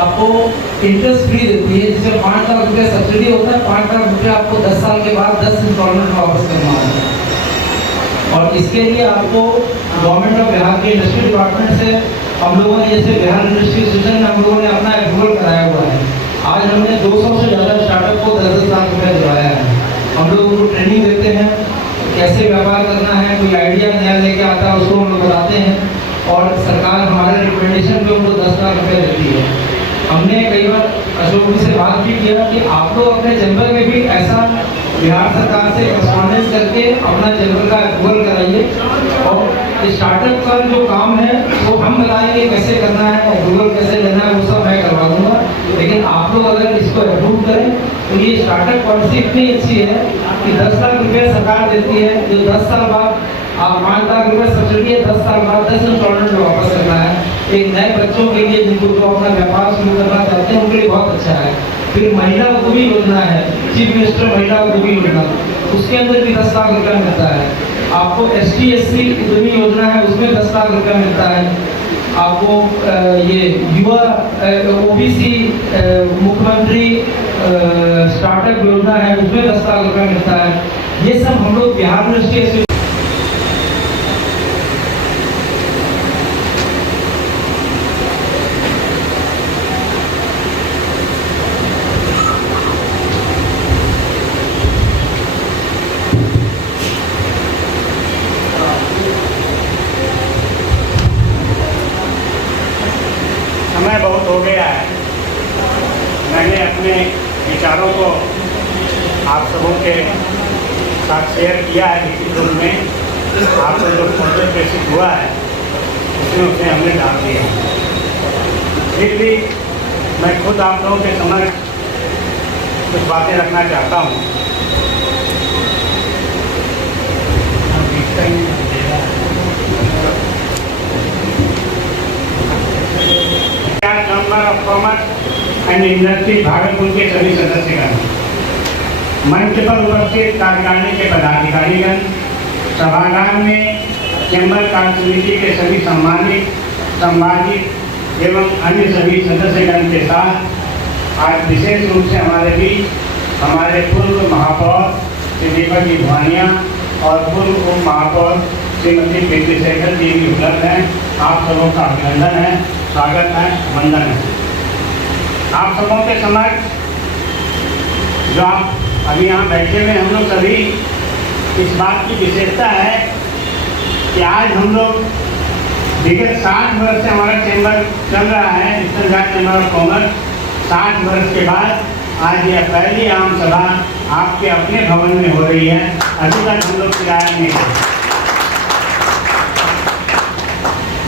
आपको इंटरेस्ट फ्री देती है, जिसमें 5 लाख रुपया सब्सिडी होता है। 5 लाख रुपया आपको 10 साल के बाद 10 इंस्टॉलमेंट वापस करना होता है। और इसके लिए आपको गवर्नमेंट ऑफ बिहार के इंडस्ट्री डिपार्टमेंट से हम लोगों ने, जैसे बिहार इंडस्ट्री एसोसिएशन में हम लोगों ने अपना अप्रूवल कराया हुआ है। आज हमने 200 से ज़्यादा स्टार्टअप को 10-10 लाख रुपया दिलाया है। हम लोग उनको ट्रेनिंग देते हैं, कैसे व्यापार करना है, कोई आइडिया नया लेके आता है उसको हम लोग बताते हैं, और सरकार हमारे रिकमेंडेशन पे उनको 10 लाख रुपये देती है। हमने कई बार अशोक जी से बात भी किया कि आप लोग अपने चैम्बर में भी ऐसा बिहार सरकार से कॉरेस्पॉन्डेंस करके अपना चैम्बर का अप्रूवल कराइए, और स्टार्टअप का जो काम है वो हम बताएंगे कैसे करना है, अप्रूवल कैसे लेना है, वो सब मैं करवा दूँगा। लेकिन आप लोग अगर इसको अप्रूव करें तो ये स्टार्टअप पॉलिसी इतनी अच्छी है कि 10 लाख रुपये सरकार देती है, जो 10 साल बाद आप 5 लाख रुपये सब्सिडी है, 10 साल बाद 10 इंस्टॉलमेंट में वापस करना है। एक नए बच्चों के लिए जिनको जो अपना व्यापार शुरू करना चाहते हैं उनके लिए बहुत अच्छा है। फिर महिला उद्यमी योजना है, चीफ मिनिस्टर महिला उद्यमी योजना, उसके अंदर भी 10 लाख रुपया मिलता है। आपको ST/SC उद्यमी योजना है, उसमें 10 लाख रुपया मिलता है। आपको ये युवा OBC मुख्यमंत्री स्टार्टअप योजना है, उसमें 10 लाख रुपया मिलता है। ये सब हम लोग बिहार यूनिवर्सिटी समय बहुत हो गया है। मैंने अपने विचारों को आप सबों के साथ शेयर किया है लिखित रूप में। आपको जो फोटो प्रेषित हुआ है उसमें उसे हमने डाल दिया। फिर भी मैं खुद आप लोगों के समक्ष कुछ बातें रखना चाहता हूँ। Chamber of Commerce and industry Bhagalpur के सभी सदस्यगण, मंच पर उपस्थित कार्यकारिणी के पदाधिकारीगण, सभागार में चैम्बर कार्य समिति के सभी सम्मानित संवादित एवं अन्य सभी सदस्यगण के साथ आज विशेष रूप से हमारे बीच हमारे पूर्व महापौर श्री दीपक जी भानिया और पूर्व उप महापौर श्रीमती प्रीति शेखर जी भी उपलब्ध हैं। आप सबों का अभिनंदन है, स्वागत है, वंदन है। आप सबों के समक्ष जो आप अभी यहाँ बैठे हुए हम लोग सभी, इस बात की विशेषता है कि आज हम लोग विगत 60 वर्ष से हमारा चैम्बर चल रहा है, eastern Ghat Chamber of commerce. 60 वर्ष के बाद आज यह पहली आम सभा आपके अपने भवन में हो रही है। अभी तक हम लोग किराया नहीं है।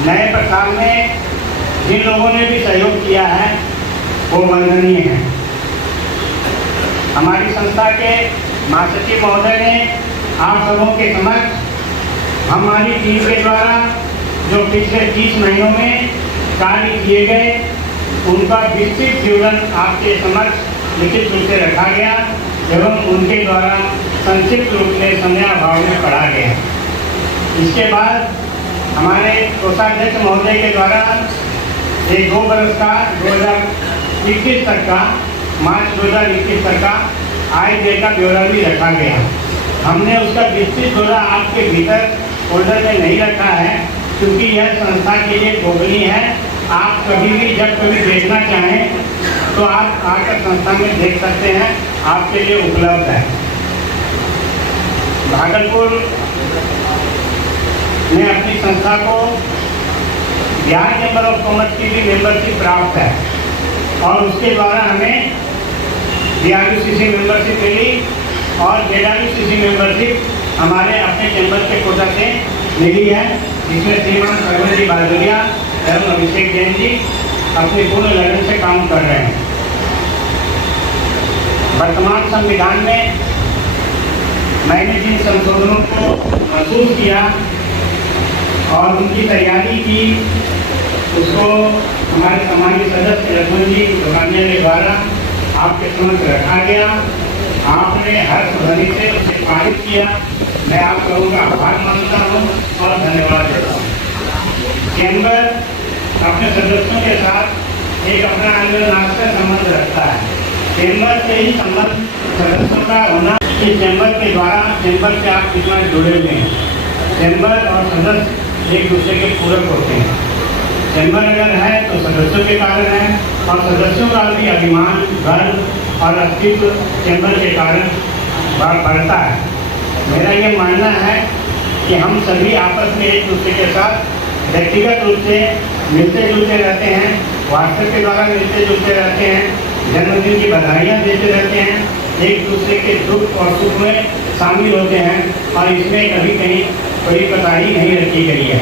नए प्रसार में जिन लोगों ने भी सहयोग किया है वो वंदनीय है। हमारी संस्था के महासचिव महोदय ने आप सबों के समक्ष हमारी टीम के द्वारा जो पिछले 30 महीनों में कार्य किए गए उनका विस्तृत विवरण आपके समक्ष लिखित रूप से रखा गया एवं उनके द्वारा संक्षिप्त रूप में समयाभाव में पढ़ा गया। इसके बाद हमारे कोषाध्यक्ष महोदय के द्वारा एक 2 वर्ष का 2021 तक का मार्च 2021 तक का आय व्यय का ब्यौरा भी रखा गया। हमने उसका विस्तृत ब्यौरा आपके भीतर फोल्डर में नहीं रखा है क्योंकि यह संस्था के लिए गोपनीय है। आप कभी भी जब कभी देखना चाहें तो आप आकर संस्था में देख सकते हैं, आपके लिए उपलब्ध है। भागलपुर ने अपनी संस्था को बिहार चैम्बर ऑफ कॉमर्स की भी मेंबरशिप प्राप्त है और उसके द्वारा हमें DRUCC मेंबरशिप मिली और JWCC मेंबरशिप हमारे अपने चैम्बर के कोटा से मिली है, जिसमें श्रीमान सरवन जी बाजोरिया एवं अभिषेक जैन जी अपनी पूर्ण लगन से काम कर रहे हैं। वर्तमान संविधान में मैंने जिन संशोधनों को महसूस किया और उनकी तैयारी की उसको हमारे सामान्य सदस्य लक्ष्मण जी दुकानिया के द्वारा आपके समक्ष रखा गया। आपने हर्ष ध्वनि से उसे पारित किया। मैं आप लोगों का आभार मानता हूँ और धन्यवाद देता हूँ। चैम्बर अपने सदस्यों के साथ एक अपना अंतर्राष्ट्रीय संबंध रखता है। चैम्बर से ही संबंध सदस्यों का होना कि चैम्बर के द्वारा चैम्बर से आप कितना जुड़े हुए हैं। चैम्बर और सदस्य एक दूसरे के पूरक होते हैं। चैम्बर अगर है तो सदस्यों के कारण है और सदस्यों का भी अभिमान, गर्व और अस्तित्व चैम्बर के कारण बढ़ता है। मेरा ये मानना है कि हम सभी आपस में एक दूसरे के साथ व्यक्तिगत रूप से मिलते जुलते रहते हैं, व्हाट्सएप के द्वारा मिलते जुलते रहते हैं, जन्मदिन की बधाइयाँ देते रहते हैं, एक दूसरे के दुख और सुख में शामिल होते हैं और इसमें कभी कहीं कोई कोताही नहीं रखी गई है।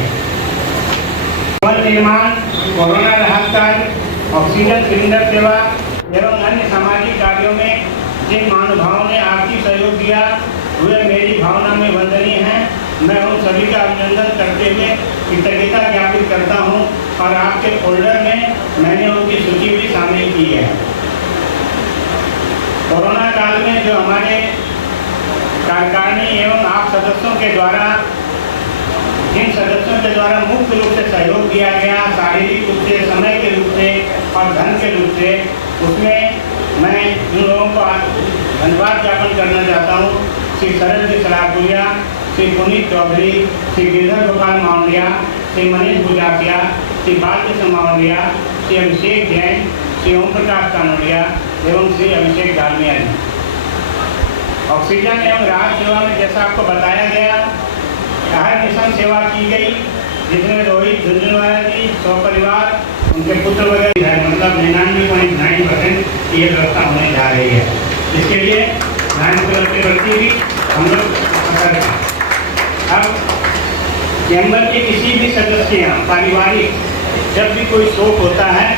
भवन निर्माण, कोरोना राहत कार्य, ऑक्सीजन सिलेंडर सेवा एवं अन्य सामाजिक कार्यों में जिन महानुभावों ने आर्थिक सहयोग दिया वे मेरी भावना में वंदनीय हैं। मैं उन सभी का अभिनंदन करते हुए कृतज्ञता ज्ञापित करता हूं और आपके फोल्डर में मैंने उनकी सूची भी शामिल की है। कोरोना काल में जो हमारे कार्यकारिणी एवं आप सदस्यों के द्वारा जिन सदस्यों के द्वारा मुख्य रूप से सहयोग दिया गया, शारीरिक रूप से, समय के रूप से और धन के रूप से, उसमें मैं इन लोगों को धन्यवाद ज्ञापन करना चाहता हूँ। श्री सरल जी सलापुरिया, श्री पुनीत चौधरी, श्री गिरधर गोपाल मावड़िया, श्री मनीष गुजातिया, श्री बालकृष्ण मावड़िया, श्री अभिषेक जैन, श्री ओम प्रकाश कानोड़िया एवं श्री अभिषेक डालमिया जी। ऑक्सीजन एवं राहत सेवा में जैसा आपको बताया गया, हर मिशन सेवा की गई जिसमें रोहित झुंझुनवाला जी, 100 परिवार, उनके पुत्र वगैरह है, मतलब 99.9% ये व्यवस्था होने जा रही है। इसके लिए लायंस क्लब के प्रति भी हम लोग सतर्क हैं। अब चैम्बर के किसी भी सदस्य यहाँ पारिवारिक जब भी कोई शोक होता है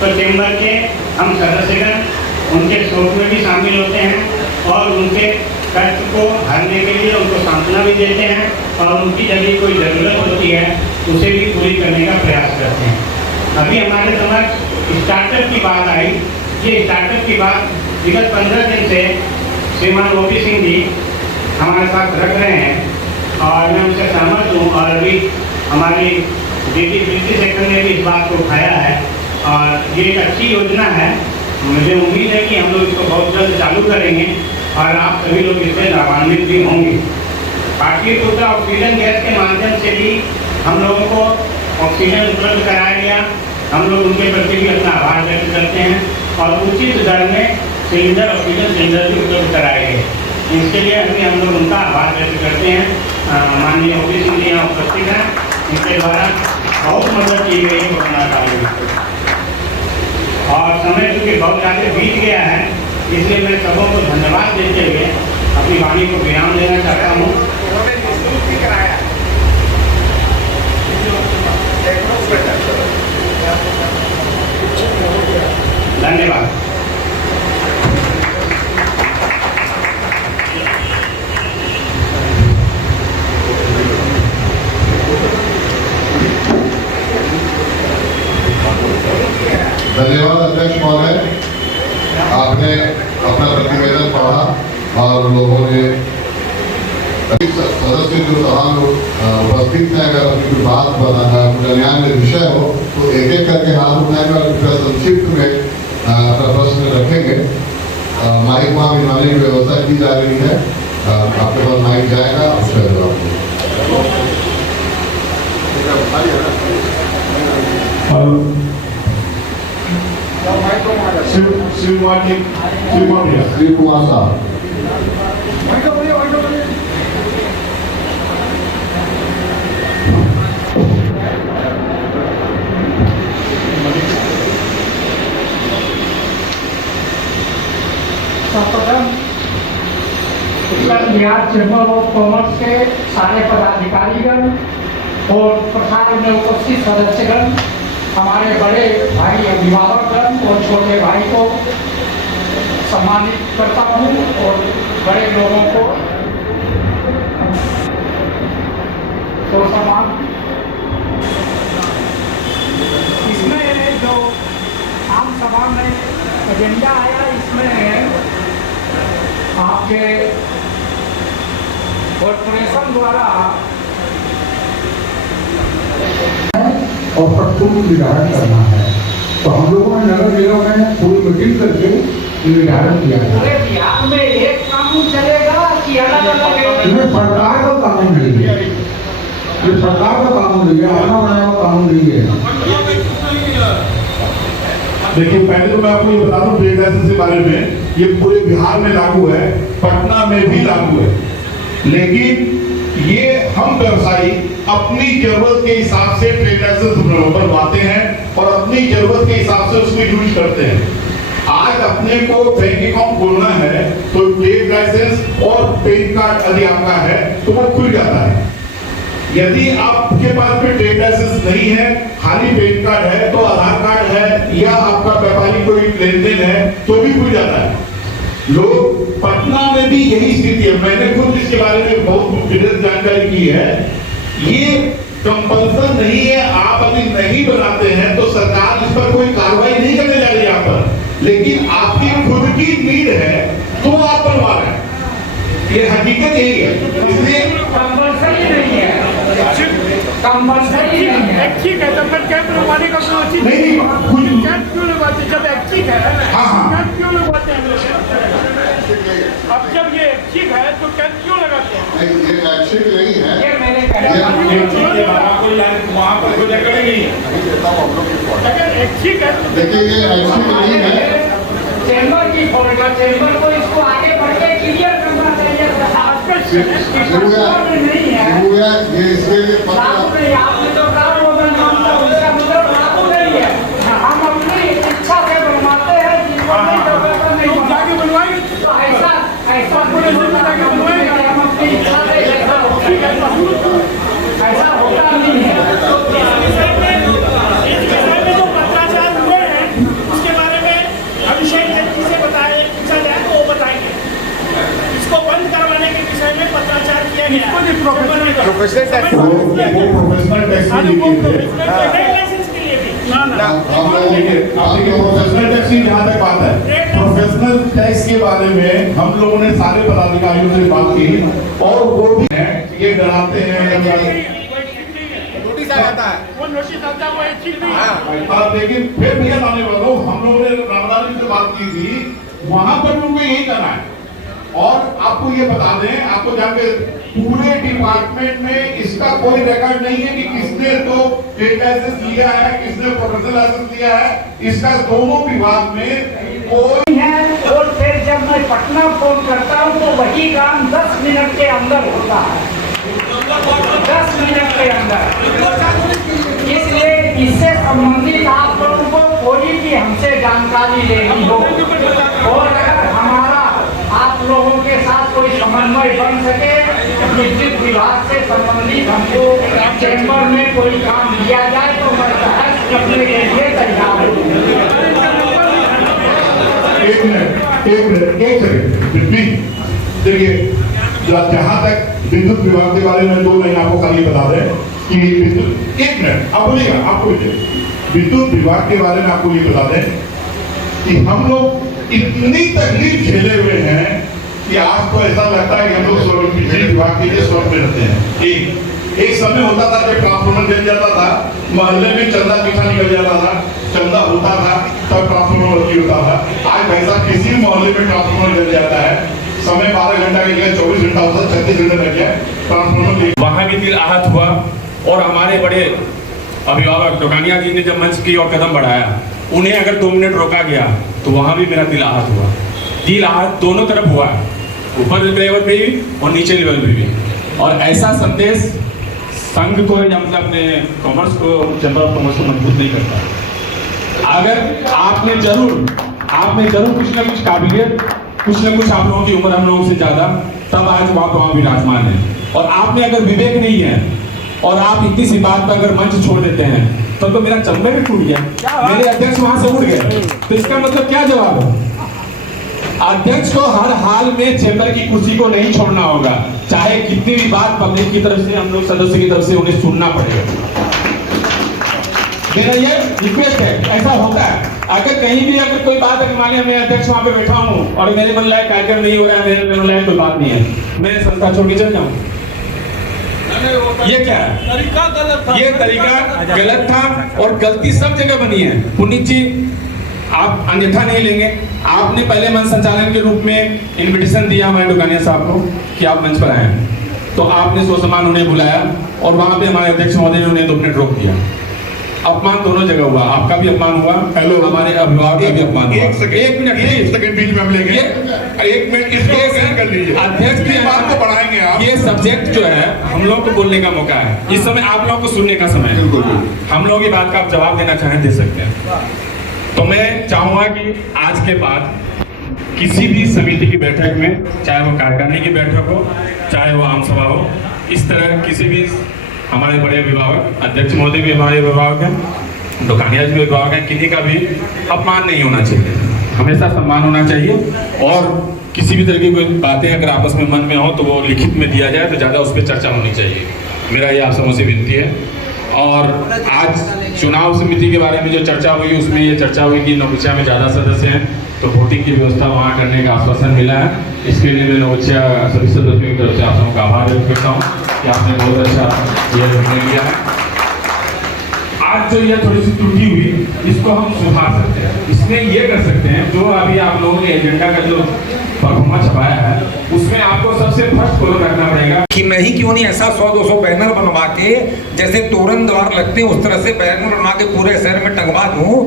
तो चैम्बर के हम सदस्यगण उनके शोक में भी शामिल होते हैं और उनके कष्ट को हरने के लिए उनको सांत्वना भी देते हैं और उनकी जब भी कोई ज़रूरत होती है उसे भी पूरी करने का प्रयास करते हैं। अभी हमारे समझ स्टार्टअप की बात आई। ये स्टार्टअप की बात विगत 15 दिन से श्रीमान ओपी सिंह जी हमारे साथ रख रहे हैं और मैं उनसे सहमत हूँ और अभी हमारी DT प्रीति शेखर ने भी इस बात को उठाया है और ये एक अच्छी योजना है मुझे उम्मीद है कि हम लोग इसको बहुत जल्द चालू करेंगे और आप सभी लोग इससे लाभान्वित भी होंगे। पाटलिपुत्र ऑक्सीजन गैस के माध्यम से भी हम लोगों को ऑक्सीजन उपलब्ध कराया गया। हम लोग उनके प्रति भी अपना आभार व्यक्त करते हैं और उचित दर में सिलेंडर ऑक्सीजन सिलेंडर भी उपलब्ध कराए गए। इसके लिए हम लोग उनका आभार व्यक्त करते हैं। माननीय ओपी सिंह जी यहाँ उपस्थित हैं, इनके द्वारा बहुत मदद की गई है कोरोना काल में। और समय चूँकि बहुत ज़्यादा बीत गया है, इसलिए मैं सबों को धन्यवाद देते हुए अपनी वाणी को विराम देना चाहता हूँ। धन्यवाद। धन्यवाद अध्यक्ष महोदय, आपने अपना प्रतिवेदन पढ़ा और लोगों ने सदस्य जो सभा में उपस्थित है, अगर अपनी कोई बात बताना कल्याण में विषय हो तो एक एक करके हाथ उठाएंगे और कृपया संक्षिप्त में अपना प्रश्न रखेंगे। माइक वहाँ भिजवाने की व्यवस्था की जा रही है, आपके पास माइक जाएगा, उसका जवाब शिव कुमार साहब। सर्वप्रथम उत्तर बिहार चैम्बर ऑफ कॉमर्स के सारे पदाधिकारीगण और प्रसाद में उपस्थित सदस्यगण, हमारे बड़े भाई अभिभावकगण और छोटे भाई को सम्मानित करता हूँ और बड़े लोगों को तो सम्मान। इसमें जो आम सभा में एजेंडा आया, इसमें आपके कॉर्पोरेशन द्वारा और प्रस्तुत निर्धारण करना है। तो हम लोगों ने नगर निगम में पूरी मीटिंग करके निर्धारण किया है। पूरे बिहार में एक कानून चलेगा कि अलग अलग? ये सरकार का कानून नहीं है, ये सरकार का कानून नहीं है, अपना बनाया हुआ कानून नहीं है। देखिए, पहले तो मैं आपको ये बता दूं ट्रेड लाइसेंस के बारे में, ये पूरे बिहार में लागू है, पटना में भी लागू है, लेकिन ये हम व्यवसायी अपनी जरूरत के हिसाब से ट्रेड लाइसेंस बनवाते हैं और अपनी जरूरत के हिसाब से उसको यूज करते हैं। आज अपने को बैंक अकाउंट खोलना है तो ट्रेड लाइसेंस और पैन कार्ड यदि आपका है तो वो खुल जाता है। यदि आपके पास में ट्रेड लाइसेंस नहीं है, खाली पैन कार्ड है, तो आधार कार्ड है या आपका व्यापारी कोई लेन देन है तो भी खुल जाता है। लोग पटना में भी यही स्थिति है, मैंने खुद इसके बारे में बहुत विशेष जानकारी की है। ये कंपल्सन नहीं है, आप यदि नहीं बनाते हैं तो सरकार इस पर कोई कार्रवाई नहीं करने जा रही है यहाँ पर, लेकिन आपकी खुद की नीड है तो आप बनवा रहे हैं। ये हकीकत यही है, इसलिए कंपल्सरी नहीं है, कंपल्सरी नहीं है। ठीक है, तो फिर कैंप लगवाने का कोई उचित नहीं खुद कैंप क्यों लगवाते? जब ठीक है कैंप क्यों लगवाते हैं? अब जब ये ठीक है तो कैंप क्यों लगाते हैं? ये ऐच्छिक नहीं है, ये मैंने वहाँ पर कोई जगह नहीं है। अगर ठीक है तो देखिए ये ऐच्छिक नहीं है। चैम्बर की फॉर्मूला, चैम्बर को इसको आगे बढ़ के क्लियर करना चाहिए। नहीं है ये इसके लिए लागू नहीं, आपने जो कहा वो मैं मानता हूँ, इसका मतलब लागू नहीं है। हम अपनी इच्छा से बनवाते हैं, जीवन नहीं करवाते नहीं जाके बनवाएंगे तो ऐसा ऐसा पूरे दिन में जाके बनवाएंगे। हम अपनी इच्छा से ऐसा होता नहीं है। इस विषय में जो भ्रष्टाचार हुए हैं उसके बारे में अभिषेक जी से बताया पूछा जाए तो वो बताएंगे। इसको बंद करवाने के विषय में पत्राचार किया गया। प्रोफेशनल टैक्स के लिए भी प्रोफेशनल टैक्स की जहाँ तक बात है, प्रोफेशनल टैक्स के बारे में हम लोगों ने सारे पदाधिकारियों से बात की और वो भी है ये डराते हैं, नोटिस आ जाता है। नोटिस आता है वो एक चीज नहीं है। लेकिन फिर भैया लाने वालों, हम लोगों ने रामदास जी से बात की थी, वहां पर उनको यही करना है। और आपको ये बता दें, आपको जाके पूरे डिपार्टमेंट में इसका कोई रिकॉर्ड नहीं है कि किसने तो ट्रेड लाइसेंस लिया है, किसने प्रोफेशनल लाइसेंस लिया है। इसका दोनों विभाग में कोई है। और फिर जब मैं पटना फोन करता हूँ तो वही काम 10 मिनट के अंदर होता है, 10 मिनट के अंदर। इसलिए इससे संबंधित आप लोगों को कोई भी हमसे जानकारी लेनी हो, और अगर हमारा आप लोगों के साथ कोई समन्वय बन सके, विद्युत विभाग से संबंधित हमको चैम्बर में कोई काम दिया जाए तो मैं बहस करने के लिए तैयार हूँ। एक मिनट, एक सेकंड। देखिए, जहां तक विद्युत विभाग के बारे में 2 लाइन आपको खाली बता दें कि विद्युत, एक मिनट आप बोलिएगा, आपको विद्युत विभाग के बारे में आपको ये बता दें कि हम लोग इतनी तकलीफ झेले हुए हैं कि आज तो ऐसा लगता है कि हम लोग बिजली विभाग के लिए स्वर्ग में रहते हैं। एक समय होता था जब ट्रांसफार्मर जल जाता था, मोहल्ले में चंदा पीछा निकल जाता था, चंदा होता था तब ट्रांसफार्मर बदली होता था। आज भाई साहब किसी मोहल्ले में ट्रांसफार्मर जल जाता है, समय 12 घंटा की जगह 24 घंटा होता है, 36 घंटे लग गया ट्रांसफार्मर। वहाँ भी दिल आहत हुआ, और हमारे बड़े अभिभावक दुकानिया जी ने जब मंच की और कदम बढ़ाया, उन्हें अगर 2 मिनट रोका गया तो वहाँ भी मेरा दिल आहत हुआ। दिल आहत दोनों तरफ हुआ, ऊपर लेवल पे भी और नीचे लेवल पे भी। और ऐसा संदेश संघ को या मतलब अपने कॉमर्स को, चैम्बर ऑफ कॉमर्स को मजबूत नहीं करता। अगर आपने जरूर कुछ ना कुछ काबिलियत, कुछ ना कुछ आप लोगों की उम्र हम लोगों से ज्यादा, तब आज वहाँ विराजमान है। और आप में अगर विवेक नहीं है और आप इतनी सी बात पर अगर मंच छोड़ देते हैं तब तो मेरा चंबर भी टूट गया, मेरे अध्यक्ष वहां से उड़ गए। तो इसका मतलब क्या जवाब है? अध्यक्ष को हर हाल में चैम्बर की कुर्सी को नहीं छोड़ना होगा, चाहे कितनी भी बात पब्लिक की तरफ से, हम लोग सदस्य की तरफ से उन्हें सुनना पड़ेगा। मेरा ये रिक्वेस्ट है, ऐसा होता है। अगर कहीं भी अगर कोई बात है, मान लिया मैं अध्यक्ष वहां पे बैठा हूँ और मेरे मन लायक कार्यक्रम नहीं हो रहा है, मेरे मन लायक कोई बात नहीं है, मैं संस्था छोड़ के चल जाऊँ, ये क्या है? तरीका गलत था। ये तरीका गलत था और गलती सब जगह बनी है। पुनीत जी, आप अन्यथा नहीं लेंगे। आपने पहले मंच संचालन के रूप में इनविटेशन दिया हमारे दुकानिया साहब को कि आप मंच पर आए, तो आपने स्वसम्मान उन्हें बुलाया और वहां पे हमारे अध्यक्ष महोदय ने उन्हें 2 मिनट रोक दिया। अपमान दोनों जगह हुआ, आपका भी अपमान हुआ, हेलो हमारे अभिभावक का भी अपमान हुआ। एक सेकंड बीच में हम लेंगे, 1 मिनट इसको कर लीजिए। अध्यक्ष की बात को बढ़ाएंगे आप। ये सब्जेक्ट जो है हम लोग को बोलने का मौका है, इस समय आप लोगों को सुनने का समय है। हम लोग की बात का आप जवाब देना चाहें दे सकते हैं। तो मैं चाहूंगा कि आज के बाद किसी भी समिति की बैठक में, चाहे वो कार्यकारिणी की बैठक हो, चाहे वो आम सभा हो, इस तरह किसी भी हमारे बड़े अभिभावक, अध्यक्ष महोदय भी हमारे अभिभावक हैं, दुकानिया भी अभिभावक हैं, किसी का भी अपमान नहीं होना चाहिए, हमेशा सम्मान होना चाहिए। और किसी भी तरह की कोई बातें अगर आपस में मन में हो तो वो लिखित में दिया जाए तो ज़्यादा उस पर चर्चा होनी चाहिए, मेरा ये आप सबों से विनती है। और आज चुनाव समिति के बारे में जो चर्चा हुई, उसमें ये चर्चा हुई कि नवोच्या में ज़्यादा सदस्य हैं तो वोटिंग की व्यवस्था वहाँ करने का आश्वासन मिला है। इसके लिए मैं नवोच्या सभी सदस्यों की तरफ से आप सबों का आभार व्यक्त करता हूँ कि आपने बहुत अच्छा ये निर्णय लिया है। आज जो ये थोड़ी सी त्रुटि हुई, इसको हम सुधार सकते हैं। इसमें ये कर सकते हैं, जो अभी आप लोगों ने एजेंडा का जो परफॉर्मा छपाया है, उसमें आपको सबसे फर्स्ट फॉलो करना पड़ेगा कि मैं ही क्यों नहीं ऐसा 100-200 बैनर बनवा के, जैसे तोरण द्वार लगते हैं उस तरह से बैनर बनवा के पूरे शहर में टंगवा दूं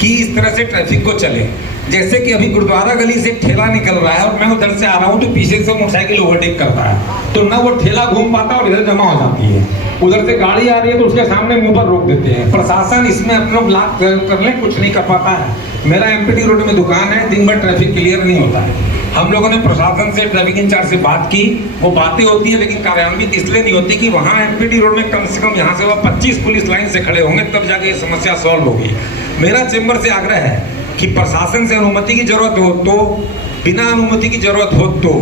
कि इस तरह से ट्रैफिक को चले। जैसे कि अभी गुरुद्वारा गली से ठेला निकल रहा है और मैं उधर से आ रहा हूँ तो पीछे से मोटरसाइकिल ओवरटेक करता है, तो ना वो ठेला घूम पाता और इधर जमा हो जाती है। उधर से गाड़ी आ रही है तो उसके सामने मुंह पर रोक देते हैं। प्रशासन इसमें अपने लोग लाख कर ले, कुछ नहीं कर पाता है। मेरा एमपीटी रोड में दुकान है, दिन भर ट्रैफिक क्लियर नहीं होता है। हम लोगों ने प्रशासन से, ट्रैफिक इंचार्ज से बात की, वो बातें होती है लेकिन कार्यान्वित इसलिए नहीं होती कि वहाँ एमपीटी रोड में कम से कम यहाँ से वह 25 पुलिस लाइन से खड़े होंगे, तब जाके ये समस्या सॉल्व होगी। मेरा चैम्बर से आग्रह है कि प्रशासन से अनुमति की जरूरत हो तो, बिना अनुमति की जरूरत हो तो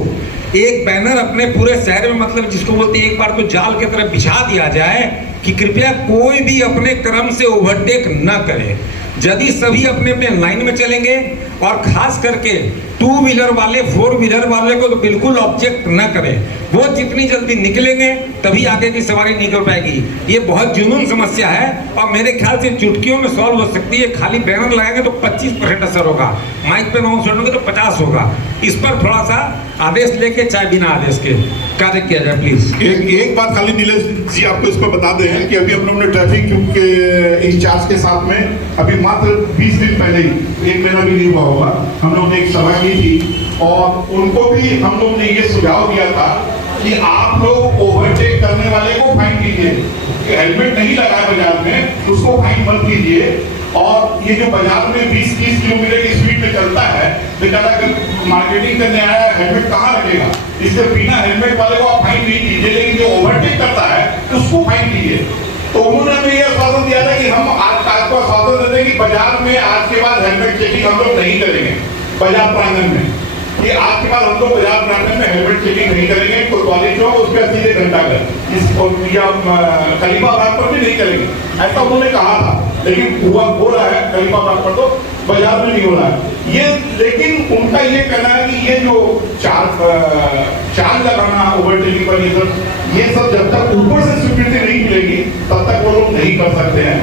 एक बैनर अपने पूरे शहर में, मतलब जिसको बोलते हैं एक बार तो जाल की तरह बिछा दिया जाए कि कृपया कोई भी अपने क्रम से ओवरटेक न करे। यदि सभी अपने अपने लाइन में चलेंगे और खास करके 2 व्हीलर वाले 4 व्हीलर वाले को तो बिल्कुल ऑब्जेक्ट न करें। वो जितनी जल्दी निकलेंगे तभी आगे की सवारी निकल पाएगी। ये बहुत जुनून समस्या है और मेरे ख्याल से चुटकियों में सॉल्व हो सकती है। खाली बैनर लगाएंगे तो 25% असर होगा, माइक पे अनाउंसमेंट होंगे तो 50 होगा। इस पर थोड़ा सा आदेश लेके चाहे बिना आदेश के कार्य किया जाए प्लीज। एक बात खाली नीलेश जी आपको इस पर बता दें कि अभी हम लोग ने ट्रैफिक के इंचार्ज के साथ में अभी मात्र 20 दिन पहले ही, 1 महीना भी नहीं हुआ होगा, हम लोग ने एक सभा की थी और उनको भी हम लोग ने ये सुझाव दिया था कि आप लोग ओवरटेक करने वाले को फाइन कीजिए। हेलमेट नहीं लगाया बाजार में उसको फाइन मत कीजिए। और ये जो बाजार में 20-30 किलोमीटर की स्पीड में चलता है, बेचारा अगर मार्केटिंग करने आया है हेलमेट कहाँ रखेगा, इससे बिना हेलमेट वाले को आप फाइन नहीं कीजिए, लेकिन जो ओवरटेक करता है उसको फाइन कीजिए। तो उन्होंने हमें यह आश्वासन दिया था कि हम आज को आश्वासन देते हैं कि बाजार में आज के बाद हेलमेट चेकिंग हम लोग नहीं करेंगे। बाजार प्रांगण में कि आज के बाद हम लोग बाजार प्रांगण में हेलमेट चेकिंग नहीं करेंगे। कोतवाली चौक उस पर सीधे घंटाघर या खलीफा बाग पर भी नहीं करेंगे, ऐसा उन्होंने कहा था। लेकिन हुआ हो रहा है खलीफा बाग पर, तो बाजार में नहीं हो रहा है ये। लेकिन उनका ये कहना है कि ये जो चार्ज लगाना ओवरटेकिंग पर, ये सब जब तक ऊपर से स्वीकृति नहीं मिलेगी तब तक वो लोग नहीं कर सकते हैं।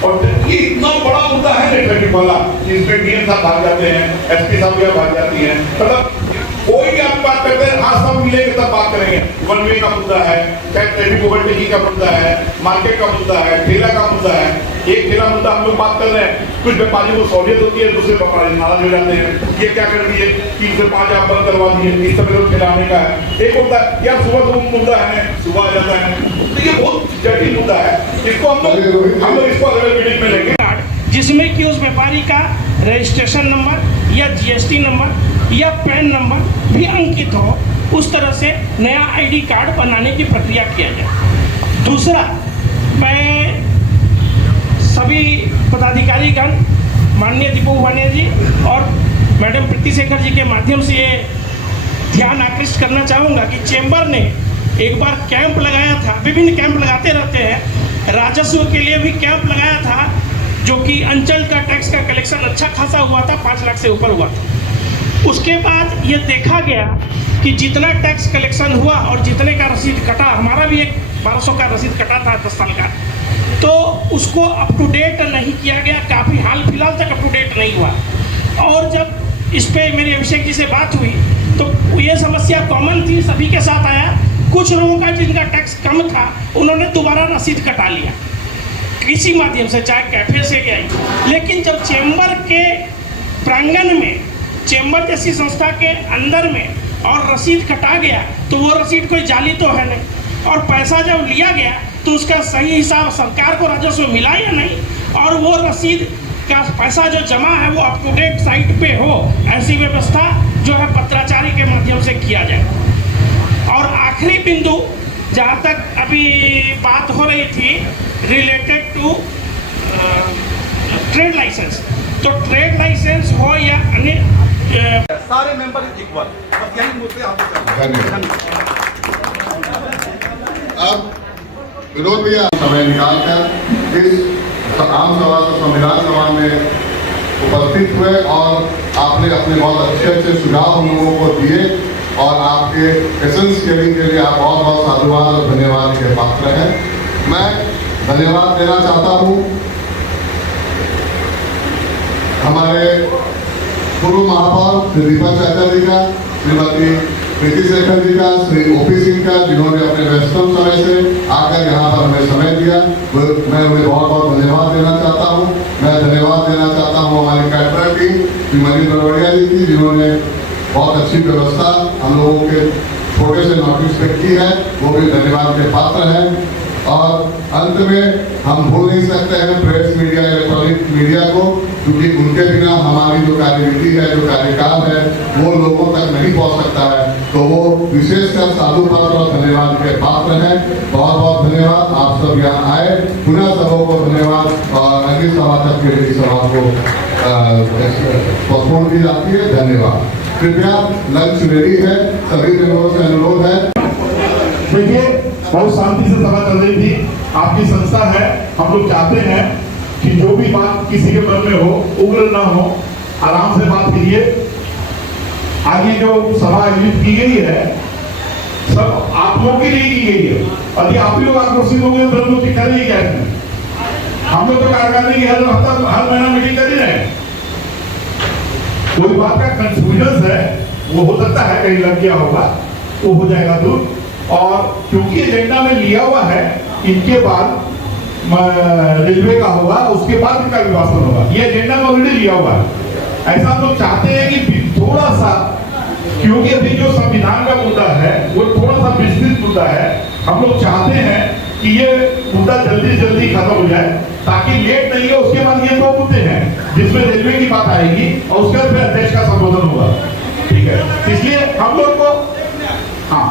और ये इतना बड़ा मुद्दा है ट्रैफिक वाला, इसमें डीएम साहब भाग जाते हैं, एसपी साहब भी भाग जाती हैं, मतलब कोई भी आप बात करते हैं, हाँ सब मिलेंगे तब बात करेंगे। वन वे का मुद्दा है, चाहे ट्रैफिक ओवरटेकिंग का मुद्दा है, मार्केट का मुद्दा है, ठेला का मुद्दा है। एक ठेला मुद्दा हम लोग बात कर रहे हैं, कुछ व्यापारी को सहूलियत होती है, दूसरे व्यापारी नाराज हो जाते हैं। ये क्या कर दिए, 3 से 5 आप बंद करवा दिए, इस तरह लोग ठेला आने का है। एक होता है यार सुबह मुद्दा है, सुबह आ जाता है, तो ये बहुत जटिल मुद्दा है। इसको हम लोग इसको अगले मीटिंग में लेंगे, जिसमें कि उस व्यापारी का रजिस्ट्रेशन नंबर या जीएसटी नंबर या पैन नंबर भी अंकित हो, उस तरह से नया आईडी कार्ड बनाने की प्रक्रिया किया जाए। दूसरा, मैं सभी पदाधिकारीगण, माननीय दीपू वानिया जी और मैडम प्रीति शेखर जी के माध्यम से ये ध्यान आकृष्ट करना चाहूँगा कि चेंबर ने एक बार कैंप लगाया था, विभिन्न कैंप लगाते रहते हैं, राजस्व के लिए भी कैंप लगाया था, जो कि अंचल का टैक्स का कलेक्शन अच्छा खासा हुआ था, 5 लाख से ऊपर हुआ था। उसके बाद ये देखा गया कि जितना टैक्स कलेक्शन हुआ और जितने का रसीद कटा, हमारा भी एक 1200 का रसीद कटा था 10 साल का, तो उसको अप टू डेट नहीं किया गया, काफ़ी हाल फिलहाल तक अप टू डेट नहीं हुआ। और जब इस पर मेरी अभिषेक जी से बात हुई तो ये समस्या कॉमन थी, सभी के साथ आया। कुछ लोगों का जिनका टैक्स कम था उन्होंने दोबारा रसीद कटा लिया किसी माध्यम से, चाहे कैफे से गया। लेकिन जब चेंबर के प्रांगण में, चेंबर जैसी संस्था के अंदर में और रसीद कटा गया, तो वो रसीद कोई जाली तो है नहीं, और पैसा जब लिया गया तो उसका सही हिसाब सरकार को राजस्व मिला या नहीं, और वो रसीद का पैसा जो जमा है वो अप टू डेट साइट पे हो, ऐसी व्यवस्था जो है पत्राचारी के माध्यम से किया जाए। और आखिरी बिंदु, जहाँ तक अभी बात हो रही थी रिलेटेड टू ट्रेड लाइसेंस, तो ट्रेड लाइसेंस हो या अन्य सारे मेंबर इक्वल, बस यही मुद्दे हम अब विनोद भैया समय निकालकर इस आम सभा संविधान सभा में उपस्थित हुए और आपने अपने बहुत अच्छे सुझाव हम लोगों को दिए और आपके क्वेश्चन शेयरिंग के लिए आप बहुत बहुत साधुवाद और धन्यवाद के पात्र हैं। मैं धन्यवाद देना चाहता हूँ हमारे पूर्व महापौर श्री दीपक चैटर जी का, श्रीमती प्रीति शेखर जी का, श्री ओपी सिंह का, जिन्होंने अपने व्यस्तम समय से आकर यहाँ पर हमें समय दिया, मैं उन्हें बहुत बहुत धन्यवाद देना चाहता हूँ। मैं धन्यवाद देना चाहता हूँ हमारी कैडर टीम श्री मनीष बरवड़िया जी की, जिन्होंने बहुत अच्छी व्यवस्था हम लोगों के छोटे से नोटिस पे की है, वो भी धन्यवाद के पात्र हैं। और अंत में हम भूल नहीं सकते हैं प्रेस मीडिया, इलेक्ट्रॉनिक मीडिया को, क्योंकि उनके बिना हमारी जो कार्यनीति है, जो कार्यकाल है, वो लोगों तक नहीं पहुंच सकता है। तो वो विशेषकर साधुवाद और धन्यवाद के पात्र हैं। बहुत बहुत धन्यवाद, आप सब यहाँ आए, पुनः सबों को धन्यवाद और अगली सभा तक के लिए सभा को पोस्टपोन की जाती है। धन्यवाद। कृपया लंच रेडी है, सभी लोगों से अनुरोध है। देखिए बहुत शांति से सभा चल रही थी, आपकी संस्था है, हम लोग चाहते हैं कि जो भी बात किसी के मन में हो उग्र ना हो, आराम से बात कीजिए। आगे जो सभा आयोजित की गई है सब आप लोगों के लिए की गई है, यदि आप ही लोग आक्रोशित हो गए तो हम लोग करेंगे क्या इसमें? हम लोग तो कार्यकारिणी की हर महीना मीटिंग कर ही रहे हैं। कोई बात का कंफ्यूजन है वो हो सकता है कहीं लग गया होगा, वो हो जाएगा दूर। और क्योंकि एजेंडा में लिया हुआ है इनके बाद रेलवे का होगा, उसके बाद इनका विभाजन होगा, ये एजेंडा में ऑलरेडी लिया हुआ है। ऐसा हम लोग चाहते हैं कि थोड़ा सा, क्योंकि अभी जो संविधान का मुद्दा है वो थोड़ा सा विस्तृत मुद्दा है, हम लोग चाहते हैं कि ये मुद्दा जल्दी से जल्दी खत्म हो जाए ताकि लेट नहीं हो। उसके बाद ये दो मुद्दे हैं जिसमें रेलवे की बात आएगी और उसके बाद फिर अध्यक्ष का संबोधन होगा, ठीक है। इसलिए हम लोग को हाँ